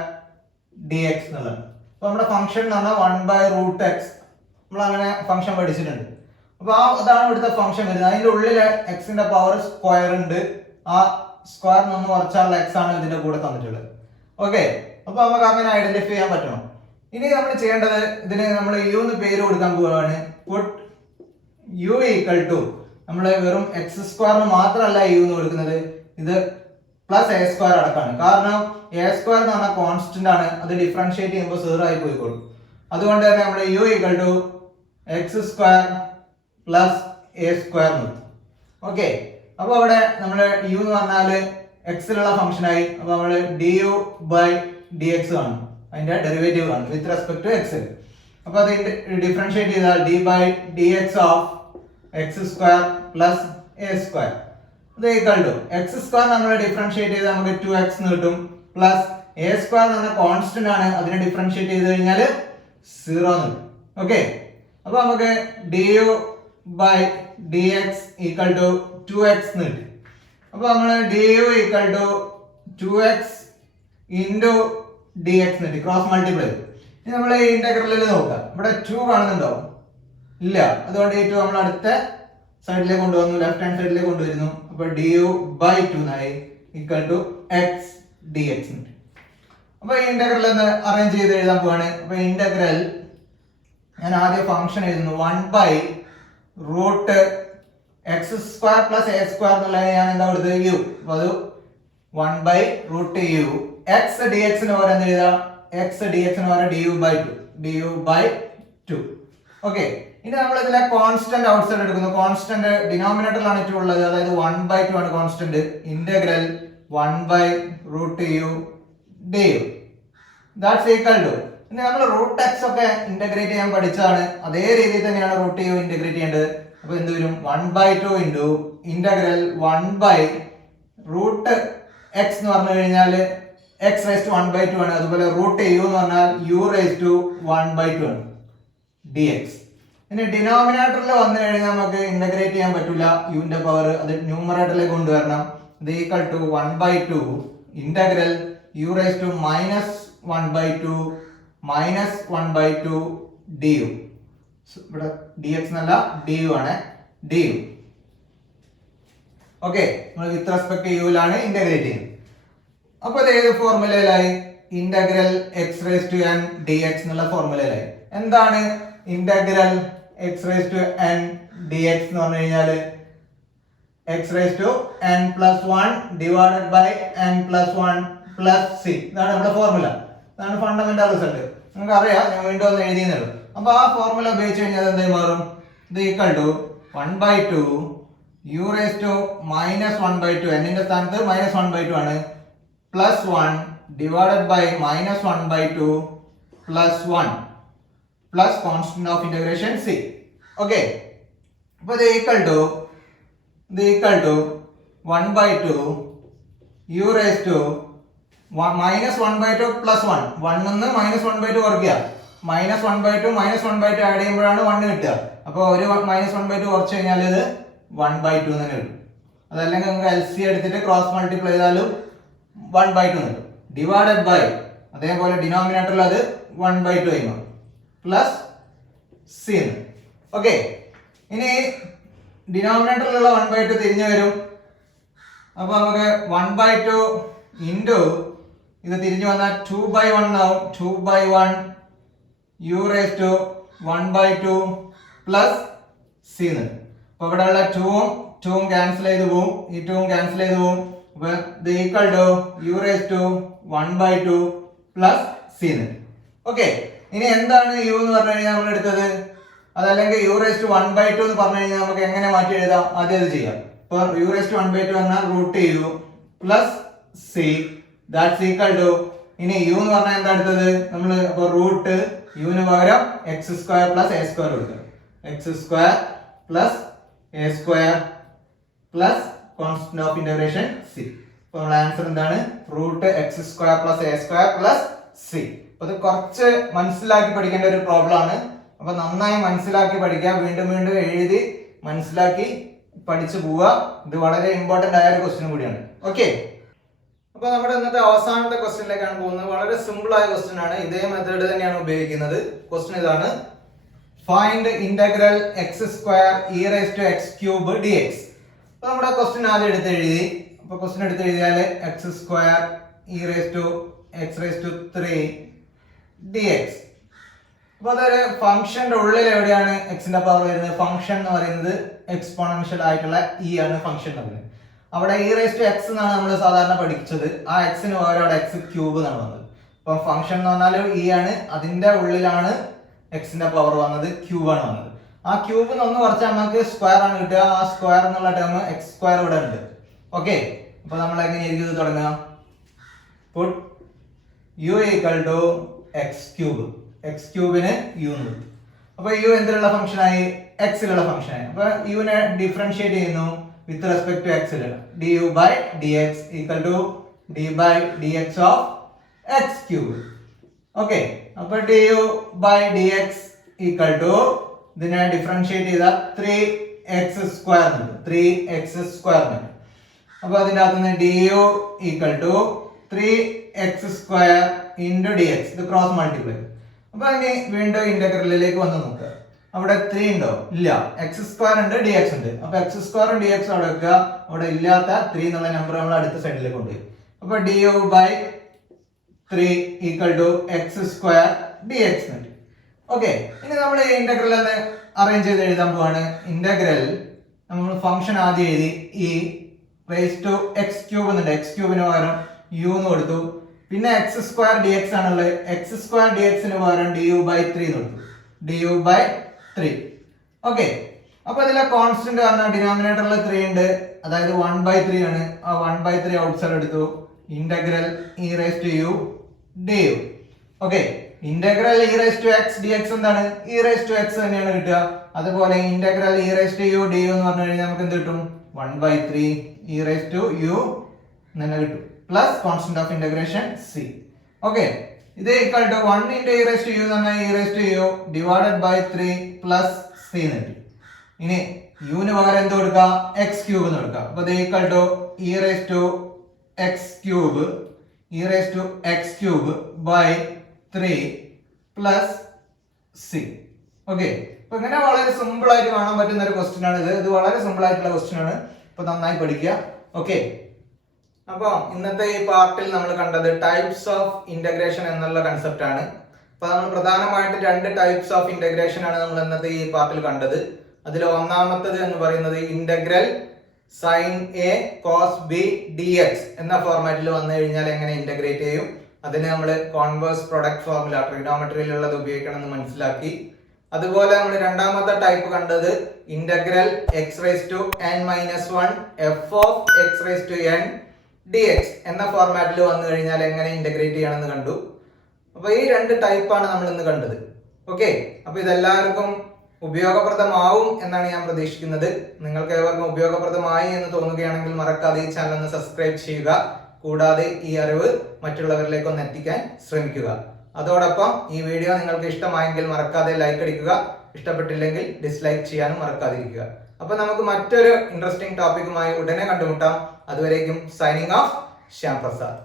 dx എന്നുള്ളത്. അപ്പൊ നമ്മുടെ ഫംഗ്ഷൻ എന്ന് പറഞ്ഞാൽ 1/√x. നമ്മൾ അങ്ങനെ ഫംഗ്ഷൻ പഠിച്ചിട്ടുണ്ട്. അപ്പൊ അതാണ് ഇവിടുത്തെ ഫംഗ്ഷൻ വരുന്നത്. അതിന്റെ ഉള്ളിൽ എക്സിന്റെ പവർ സ്ക്വയർ ഉണ്ട്. ആ സ്ക്വയർ നിന്ന് കുറച്ചാലുള്ള എക്സ് ആണ് ഇതിന്റെ കൂടെ തന്നിട്ടുള്ളത്. ഓക്കെ, അപ്പൊ നമുക്ക് അങ്ങനെ ഐഡന്റിഫൈ ചെയ്യാൻ പറ്റണം. ഇനി നമ്മൾ ചെയ്യേണ്ടത്, ഇതിന് നമ്മൾ യു എന്ന് പേര് കൊടുക്കാൻ പോവുകയാണ്. പുട്ട് യു ഈക്വൽ ടു, നമ്മൾ വെറും x² മാത്രമല്ല യു എന്ന് കൊടുക്കുന്നത്, ഇത് പ്ലസ് എ സ്ക്വയർ അടക്കമാണ്. കാരണം എ സ്ക്വയർ എന്ന് പറഞ്ഞാൽ കോൺസ്റ്റന്റ് ആണ്, അത് ഡിഫറൻഷിയേറ്റ് ചെയ്യുമ്പോൾ 0 ആയി പോയിക്കോളും. അതുകൊണ്ട് തന്നെ നമ്മൾ u equal to x² plus a square നിർത്തും. ഓക്കെ, അപ്പൊ അവിടെ നമ്മൾ യു എന്ന് പറഞ്ഞാല് എക്സിലുള്ള ഫംഗ്ഷൻ ആയി. അപ്പൊ നമ്മൾ du/dx ആണ്, അതിന്റെ ഡെറിവേറ്റീവ് ആണ് വിത്ത് റെസ്പെക്ട് ടു എക്സ്. അപ്പൊ അത് ഡിഫറൻഷിയേറ്റ് ചെയ്താൽ d/dx of x² plus a square ഇത് ഈക്വൽ ടു x² നമ്മൾ ഡിഫറൻഷിയേറ്റ് ചെയ്താൽ നമുക്ക് 2x എന്ന് കിട്ടും. പ്ലസ് എ സ്ക്വയർ എന്ന് പറഞ്ഞ കോൺസ്റ്റന്റ് ആണ്, അതിനെ ഡിഫറൻഷിയേറ്റ് ചെയ്ത് കഴിഞ്ഞാൽ 0 എന്ന് കിട്ടും. ഓക്കെ, അപ്പൊ നമുക്ക് du/dx ഈക്വൽ ടു 2x എന്ന് കിട്ടും. അപ്പൊ നമ്മൾ du equal to 2x into dx എന്ന് കിട്ടി, ക്രോസ് മൾട്ടിപ്ലൈ. ഇനി നമ്മൾ ഈ ഇന്റഗ്രലിൽ നോക്കാം, ഇവിടെ 2 കാണുന്നുണ്ടോ? ഇല്ല. അതുകൊണ്ട് ഈ 2 നമ്മൾ അടുത്ത സൈഡിലേക്ക് കൊണ്ടുവന്നു, ലെഫ്റ്റ് ഹാൻഡ് സൈഡിലേക്ക് കൊണ്ടുവരുന്നു. അപ്പൊ du/2 എന്നായി ഈക്വൽ ടു x dx. അപ്പൊ ഈ ഇന്റഗ്രൽ ഒന്ന് അറേഞ്ച് ചെയ്ത് എഴുതാൻ പോവാണ്. അപ്പൊ ഇന്റഗ്രൽ ഞാൻ ആദ്യം ഫംഗ്ഷൻ എഴുതുന്നു 1/√x² പ്ലസ് എ സ്ക്വയർ എന്നുള്ളത് ഞാൻ എന്താ കൊടുത്തത്? യു. അപ്പൊ അത് 1/√u x dx ന് പകരം എന്ത് എഴുതാം? x dx ന് പകരം du/2. ഓക്കെ, ഇനി നമ്മൾ ഇതിലെ കോൺസ്റ്റന്റ് ഔട്ട്സൈഡ് എടുക്കുന്നു. കോൺസ്റ്റന്റ് ഡിനോമിനേറ്ററിലാണ് 2 ഉള്ളത്, അതായത് 1/2 ആണ് constant. Integral 1/√u du. That's equal to, ഇനി നമ്മൾ √x ഒക്കെ ഇന്റഗ്രേറ്റ് ചെയ്യാൻ പഠിച്ചാണ്, അതേ രീതിയിൽ തന്നെയാണ് √u ഇന്റഗ്രേറ്റ് ചെയ്യേണ്ടത്. അപ്പൊ എന്ത് വരും? 1/2 ഇൻറ്റു ഇന്റഗ്രൽ 1/√x എന്ന് പറഞ്ഞു കഴിഞ്ഞാൽ x⁻1/2 ആണ്. അതുപോലെ √u എന്ന് പറഞ്ഞാൽ u⁻1/2 ആണ് dx. ഇനി ഡിനോമിനേറ്ററിൽ വന്നു കഴിഞ്ഞാൽ നമുക്ക് ഇന്റഗ്രേറ്റ് ചെയ്യാൻ പറ്റില്ല, യുവിന്റെ പവർ, അത് ന്യൂമറേറ്ററിലേക്ക് കൊണ്ടുവരണം. ഇത് equal to 1/2 integral u⁻1/2 minus 1/2 du. ഇവിടെ dx എന്നല്ല du ആണ്, du. ഓക്കെ, നമ്മൾ വിത്ത് റെസ്പെക്ട് ടു യുവിലാണ് ഇന്റഗ്രേറ്റ് ചെയ്യുന്നത്. അപ്പൊ ഇത് ഏത് ഫോർമുലയിലായി? ഇന്റഗ്രൽ x⁻n dx എന്നുള്ള ഫോർമുലയിലായി. എന്താണ് ഇന്റഗ്രൽ x⁻n dx എന്ന് പറഞ്ഞു കഴിഞ്ഞാല് x⁻n+1 divided by n+1 plus c. ഇതാണ് നമ്മുടെ ഫോർമുല, ഇതാണ് ഫണ്ടമെന്റൽ റിസൾട്ട്. നിങ്ങൾക്ക് അറിയാം, ഞാൻ വീണ്ടും ഒന്ന് എഴുതിയെന്നുള്ളൂ. അപ്പൊ ആ ഫോർമുല ഉപയോഗിച്ച് കഴിഞ്ഞാൽ എന്തായി മാറും? ഇത് ഈക്വൽ ടു 1/2 u⁻1/2, എന്നിന്റെ സ്ഥാനത്ത് -1/2 ആണ്, plus 1 divided by -1/2 plus 1 plus constant of integration c. Okay, അപ്പൊ ഇത് ഈക്വൽ ടു 1/2 u⁻1/2 പ്ലസ് 1. 1 നിന്ന് -1/2 കുറയ്ക്കുക, -1/2 ആഡ് ചെയ്യുമ്പോഴാണ് 1 കിട്ടുക. അപ്പൊ ഒരു -1/2 കുറച്ച് കഴിഞ്ഞാൽ ഇത് 1/2 തന്നെ കിട്ടും. അതല്ലെങ്കിൽ നമുക്ക് LC എടുത്തിട്ട് ക്രോസ് മൾട്ടിപ്ലൈ ചെയ്താലും 1/2 കിട്ടും. ഡിവൈഡഡ് ബൈ, അതേപോലെ ഡിനോമിനേറ്ററിൽ അത് 1/2 ആയി മാറും, പ്ലസ് c. ഓക്കെ, ഇനി ഡിനോമിനേറ്ററിലുള്ള 1/2 തിരിഞ്ഞു വരും. അപ്പൊ നമുക്ക് 1/2 ഇൻറ്റു ഇത് തിരിഞ്ഞു വന്നാൽ 2/1 ആവും. 2/1 u⁻1/2 പ്ലസ് c. അപ്പൊ ഇവിടെ ഉള്ള 2ഉം ക്യാൻസൽ ചെയ്ത് പോവും, ഈ 2ഉം ക്യാൻസൽ ചെയ്ത് പോവും. അപ്പൊ ഇത് equal to u⁻1/2 plus c. Okay, ഇനി എന്താണ് u എന്ന് പറഞ്ഞു കഴിഞ്ഞാൽ നമ്മൾ എടുത്തത്? അതല്ലെങ്കിൽ u⁻1/2 എന്ന് പറഞ്ഞു കഴിഞ്ഞാൽ നമുക്ക് എങ്ങനെ മാറ്റി എഴുതാം? ആദ്യം അത് ചെയ്യാം. ഇപ്പൊ u⁻1/2 പറഞ്ഞാൽ √u plus c. That's equal to, ഇനി u എന്ന് പറഞ്ഞാൽ എന്താ എടുത്തത് നമ്മൾ? അപ്പൊ റൂട്ട് യുവിന് പകരം x² പ്ലസ് a സ്ക്വയർ കൊടുക്കണം. x² plus a square plus constant of integration c. അപ്പൊ നമ്മുടെ ആൻസർ എന്താണ്? √x² plus a square plus c. അപ്പൊ ഇത് കുറച്ച് മനസ്സിലാക്കി പഠിക്കേണ്ട ഒരു പ്രോബ്ലം ആണ്. അപ്പൊ നന്നായി മനസ്സിലാക്കി പഠിക്കുക, വീണ്ടും വീണ്ടും എഴുതി മനസ്സിലാക്കി പഠിച്ചു പോവുക. ഇത് വളരെ ഇമ്പോർട്ടന്റ് ആയ ഒരു ക്വസ്റ്റ്യൻ കൂടിയാണ്. ഓക്കെ, അപ്പൊ നമ്മുടെ ഇന്നത്തെ അവസാനത്തെ ക്വസ്റ്റ്യനിലേക്കാണ് പോകുന്നത്. വളരെ സിമ്പിൾ ആയ ക്വസ്റ്റ്യൻ ആണ്, ഇതേ മെത്തേഡ് തന്നെയാണ് ഉപയോഗിക്കുന്നത്. ക്വസ്റ്റ്യൻ ഇതാണ്: find integral x square e raise to x cube d x. അപ്പൊ നമ്മുടെ ക്വസ്റ്റ്യൻ ആദ്യം എടുത്തെഴുതി. അപ്പൊ ക്വസ്റ്റ്യൻ എടുത്തെഴുതിയാൽ x square e raise to X raise to 3 d x. അപ്പൊ അതൊരു ഫംഗ്ഷന്റെ ഉള്ളിൽ എവിടെയാണ് എക്സിന്റെ പവർ വരുന്നത്? ഫംഗ്ഷൻ എന്ന് പറയുന്നത് എക്സ്പോണൻഷ്യൽ ആയിട്ടുള്ള ഇ ആണ് ഫംഗ്ഷൻ എന്ന് പറയുന്നത്. അവിടെ ഇ റൈസ് ടു എക്സ് എന്നാണ് നമ്മൾ സാധാരണ പഠിച്ചത്. ആ എക്സിന് പകരം അവിടെ എക്സ് ക്യൂബ് എന്നാണ് വന്നത്. അപ്പൊ ഫംഗ്ഷൻ എന്ന് പറഞ്ഞാൽ ഇ ആണ്, അതിന്റെ ഉള്ളിലാണ് എക്സിന്റെ പവർ വന്നത്, ക്യൂബ് ആണ് വന്നത്. ആ ക്യൂബ് ഒന്ന് കുറച്ച് നമുക്ക് സ്ക്വയർ ആണ് കിട്ടുക. ആ സ്ക്വയർ എന്നുള്ള ടേം എക്സ് സ്ക്വയർ ഇവിടെ ഉണ്ട്. ഓക്കെ, അപ്പൊ നമ്മൾ എങ്ങനെയായിരിക്കും ഇത് തുടങ്ങുക? Put U equal to x cube. X ക്യൂബിന് യു എന്ന് കിട്ടും. അപ്പൊ യു എന്തിലുള്ള ഫംഗ്ഷൻ ആയി? എക്സിലുള്ള ഫംഗ്ഷൻ ആയി. അപ്പൊ യുവിനെ ഡിഫറൻഷിയേറ്റ് ചെയ്യുന്നു വിത്ത് റെസ്പെക്ട് ടു എക്സിൽ. D U by D X equal to D by D X of x cube. Okay, അപ്പൊ D U by D X equal to ഇതിനെ ഡിഫറൻഷിയേറ്റ് ചെയ്ത 3x സ്ക്വയർ ഉണ്ട്. 3x സ്ക്വയർ ഉണ്ട്. അപ്പൊ അതിന്റെ അകത്ത് നിന്ന് d U equal to 3x square into D x. ഇത് ക്രോസ് മൾട്ടിപ്ലൈ. അപ്പൊ ഇനി വീണ്ടും ഇന്റഗ്രലിലേക്ക് വന്ന് നോക്കുക. അവിടെ 3 ഉണ്ടോ? ഇല്ല. എക്സ് സ്ക്വയർ ഉണ്ട്, ഡി എക്സ് ഉണ്ട്. അപ്പൊ എക്സ് സ്ക്വയറും ഡി എക്സും അവിടെ വെക്കുക. അവിടെ ഇല്ലാത്ത 3 എന്നുള്ള നമ്പർ നമ്മൾ അടുത്ത സൈഡിലേക്ക് കൊണ്ടുപോയി. അപ്പൊ D U by 3 equal to X square D x ഉണ്ട്. ഓക്കെ, ഇനി നമ്മൾ ഈ ഇന്റഗ്രൽ ഒന്ന് അറേഞ്ച് ചെയ്ത് എഴുതാൻ പോവാണ്. ഇന്റഗ്രൽ നമ്മൾ ഫംഗ്ഷൻ ആദ്യം എഴുതി e raise to x cube എന്നുണ്ട്. എക്സ് ക്യൂബിന് പകരം യു എന്ന് കൊടുത്തു. പിന്നെ എക്സ് സ്ക്വയർ ഡി എക്സ് ആണുള്ളത്. എക്സ് സ്ക്വയർ ഡി എക്സിന് പകരം ഡി യു ബൈ 3 എന്ന് കൊടുത്തു. D U by 3. ഓക്കെ, അപ്പൊ ഇതിലെ കോൺസ്റ്റന്റ് പറഞ്ഞാൽ ഡിനോമിനേറ്ററിൽ 3 ഉണ്ട്, അതായത് 1/3 ആണ്. ആ 1/3 ഔട്ട് സൈഡ് എടുത്തു. Integral e raise to u D u. Okay, integral e raise to x D x എന്താണ്? ഇ റൈസ് ടു എക്സ് തന്നെയാണ് കിട്ടുക. അതുപോലെ integral e raise to u D U എന്ന് പറഞ്ഞു കഴിഞ്ഞാൽ നമുക്ക് എന്ത് കിട്ടും? 1/3 ഇ റൈസ് ടു യു തന്നെ കിട്ടും, plus constant of integration c. Okay, ഇത് equal to 1 into e raise to u എന്ന് പറഞ്ഞാൽ e raise to u divided by 3 plus C എന്ന് കിട്ടും. ഇനി യുവിന് പകരം എന്ത് കൊടുക്കുക? എക്സ് ക്യൂബ് എന്ന് കൊടുക്കുക. അപ്പൊ ഇത് equal to e raise to x cube e raise to x cube by 3 plus c. Okay, അപ്പൊ ഇങ്ങനെ വളരെ സിമ്പിൾ ആയിട്ട് കാണാൻ പറ്റുന്ന ഒരു ക്വസ്റ്റ്യൻ ആണ് ഇത്. ഇത് വളരെ സിമ്പിൾ ആയിട്ടുള്ള ക്വസ്റ്റ്യൻ ആണ്. അപ്പൊ നന്നായി പഠിക്കുക. ഓക്കെ, അപ്പൊ ഇന്നത്തെ ഈ പാർട്ടിൽ നമ്മൾ കണ്ടത് ടൈപ്സ് ഓഫ് ഇന്റഗ്രേഷൻ എന്നുള്ള കൺസെപ്റ്റ് ആണ്. അപ്പൊ നമ്മൾ പ്രധാനമായിട്ട് 2 ടൈപ്സ് ഓഫ് ഇന്റഗ്രേഷൻ ആണ് നമ്മൾ ഇന്നത്തെ ഈ പാർട്ടിൽ കണ്ടത്. അതിൽ ഒന്നാമത്തത് എന്ന് പറയുന്നത് integral sine A cos B D x എന്ന ഫോർമാറ്റിൽ വന്നു കഴിഞ്ഞാൽ എങ്ങനെ ഇന്റഗ്രേറ്റ് ചെയ്യും, അതിന് നമ്മൾ കോൺവേഴ്സ് പ്രൊഡക്റ്റ് ഫോർമുല ട്രിഗണോമെട്രിയിലുള്ളത് ഉപയോഗിക്കണം എന്ന് മനസ്സിലാക്കി. അതുപോലെ നമ്മൾ രണ്ടാമത്തെ ടൈപ്പ് കണ്ടത് integral x raise to n minus 1 f of X raise to n d x എന്ന ഫോർമാറ്റിൽ വന്നു കഴിഞ്ഞാൽ എങ്ങനെ ഇന്റഗ്രേറ്റ് ചെയ്യണമെന്ന് കണ്ടു. അപ്പൊ ഈ 2 ടൈപ്പാണ് നമ്മൾ ഇന്ന് കണ്ടത്. ഓക്കെ, അപ്പൊ ഇതെല്ലാവർക്കും ഉപയോഗപ്രദമാവും എന്നാണ് ഞാൻ പ്രതീക്ഷിക്കുന്നത്. നിങ്ങൾക്ക് ഏവർക്കും ഉപയോഗപ്രദമായി എന്ന് തോന്നുകയാണെങ്കിൽ മറക്കാതെ ഈ ചാനൽ ഒന്ന് സബ്സ്ക്രൈബ് ചെയ്യുക. കൂടാതെ ഈ അറിവ് മറ്റുള്ളവരിലേക്ക് ഒന്ന് എത്തിക്കാൻ ശ്രമിക്കുക. അതോടൊപ്പം ഈ വീഡിയോ നിങ്ങൾക്ക് ഇഷ്ടമായെങ്കിൽ മറക്കാതെ ലൈക്ക് അടിക്കുക, ഇഷ്ടപ്പെട്ടില്ലെങ്കിൽ ഡിസ്ലൈക്ക് ചെയ്യാനും മറക്കാതിരിക്കുക. അപ്പൊ നമുക്ക് മറ്റൊരു ഇൻട്രസ്റ്റിംഗ് ടോപ്പിക്കുമായി ഉടനെ കണ്ടുമുട്ടാം. അതുവരേക്കും സൈനിങ് ഓഫ് ശ്യാം പ്രസാദ്.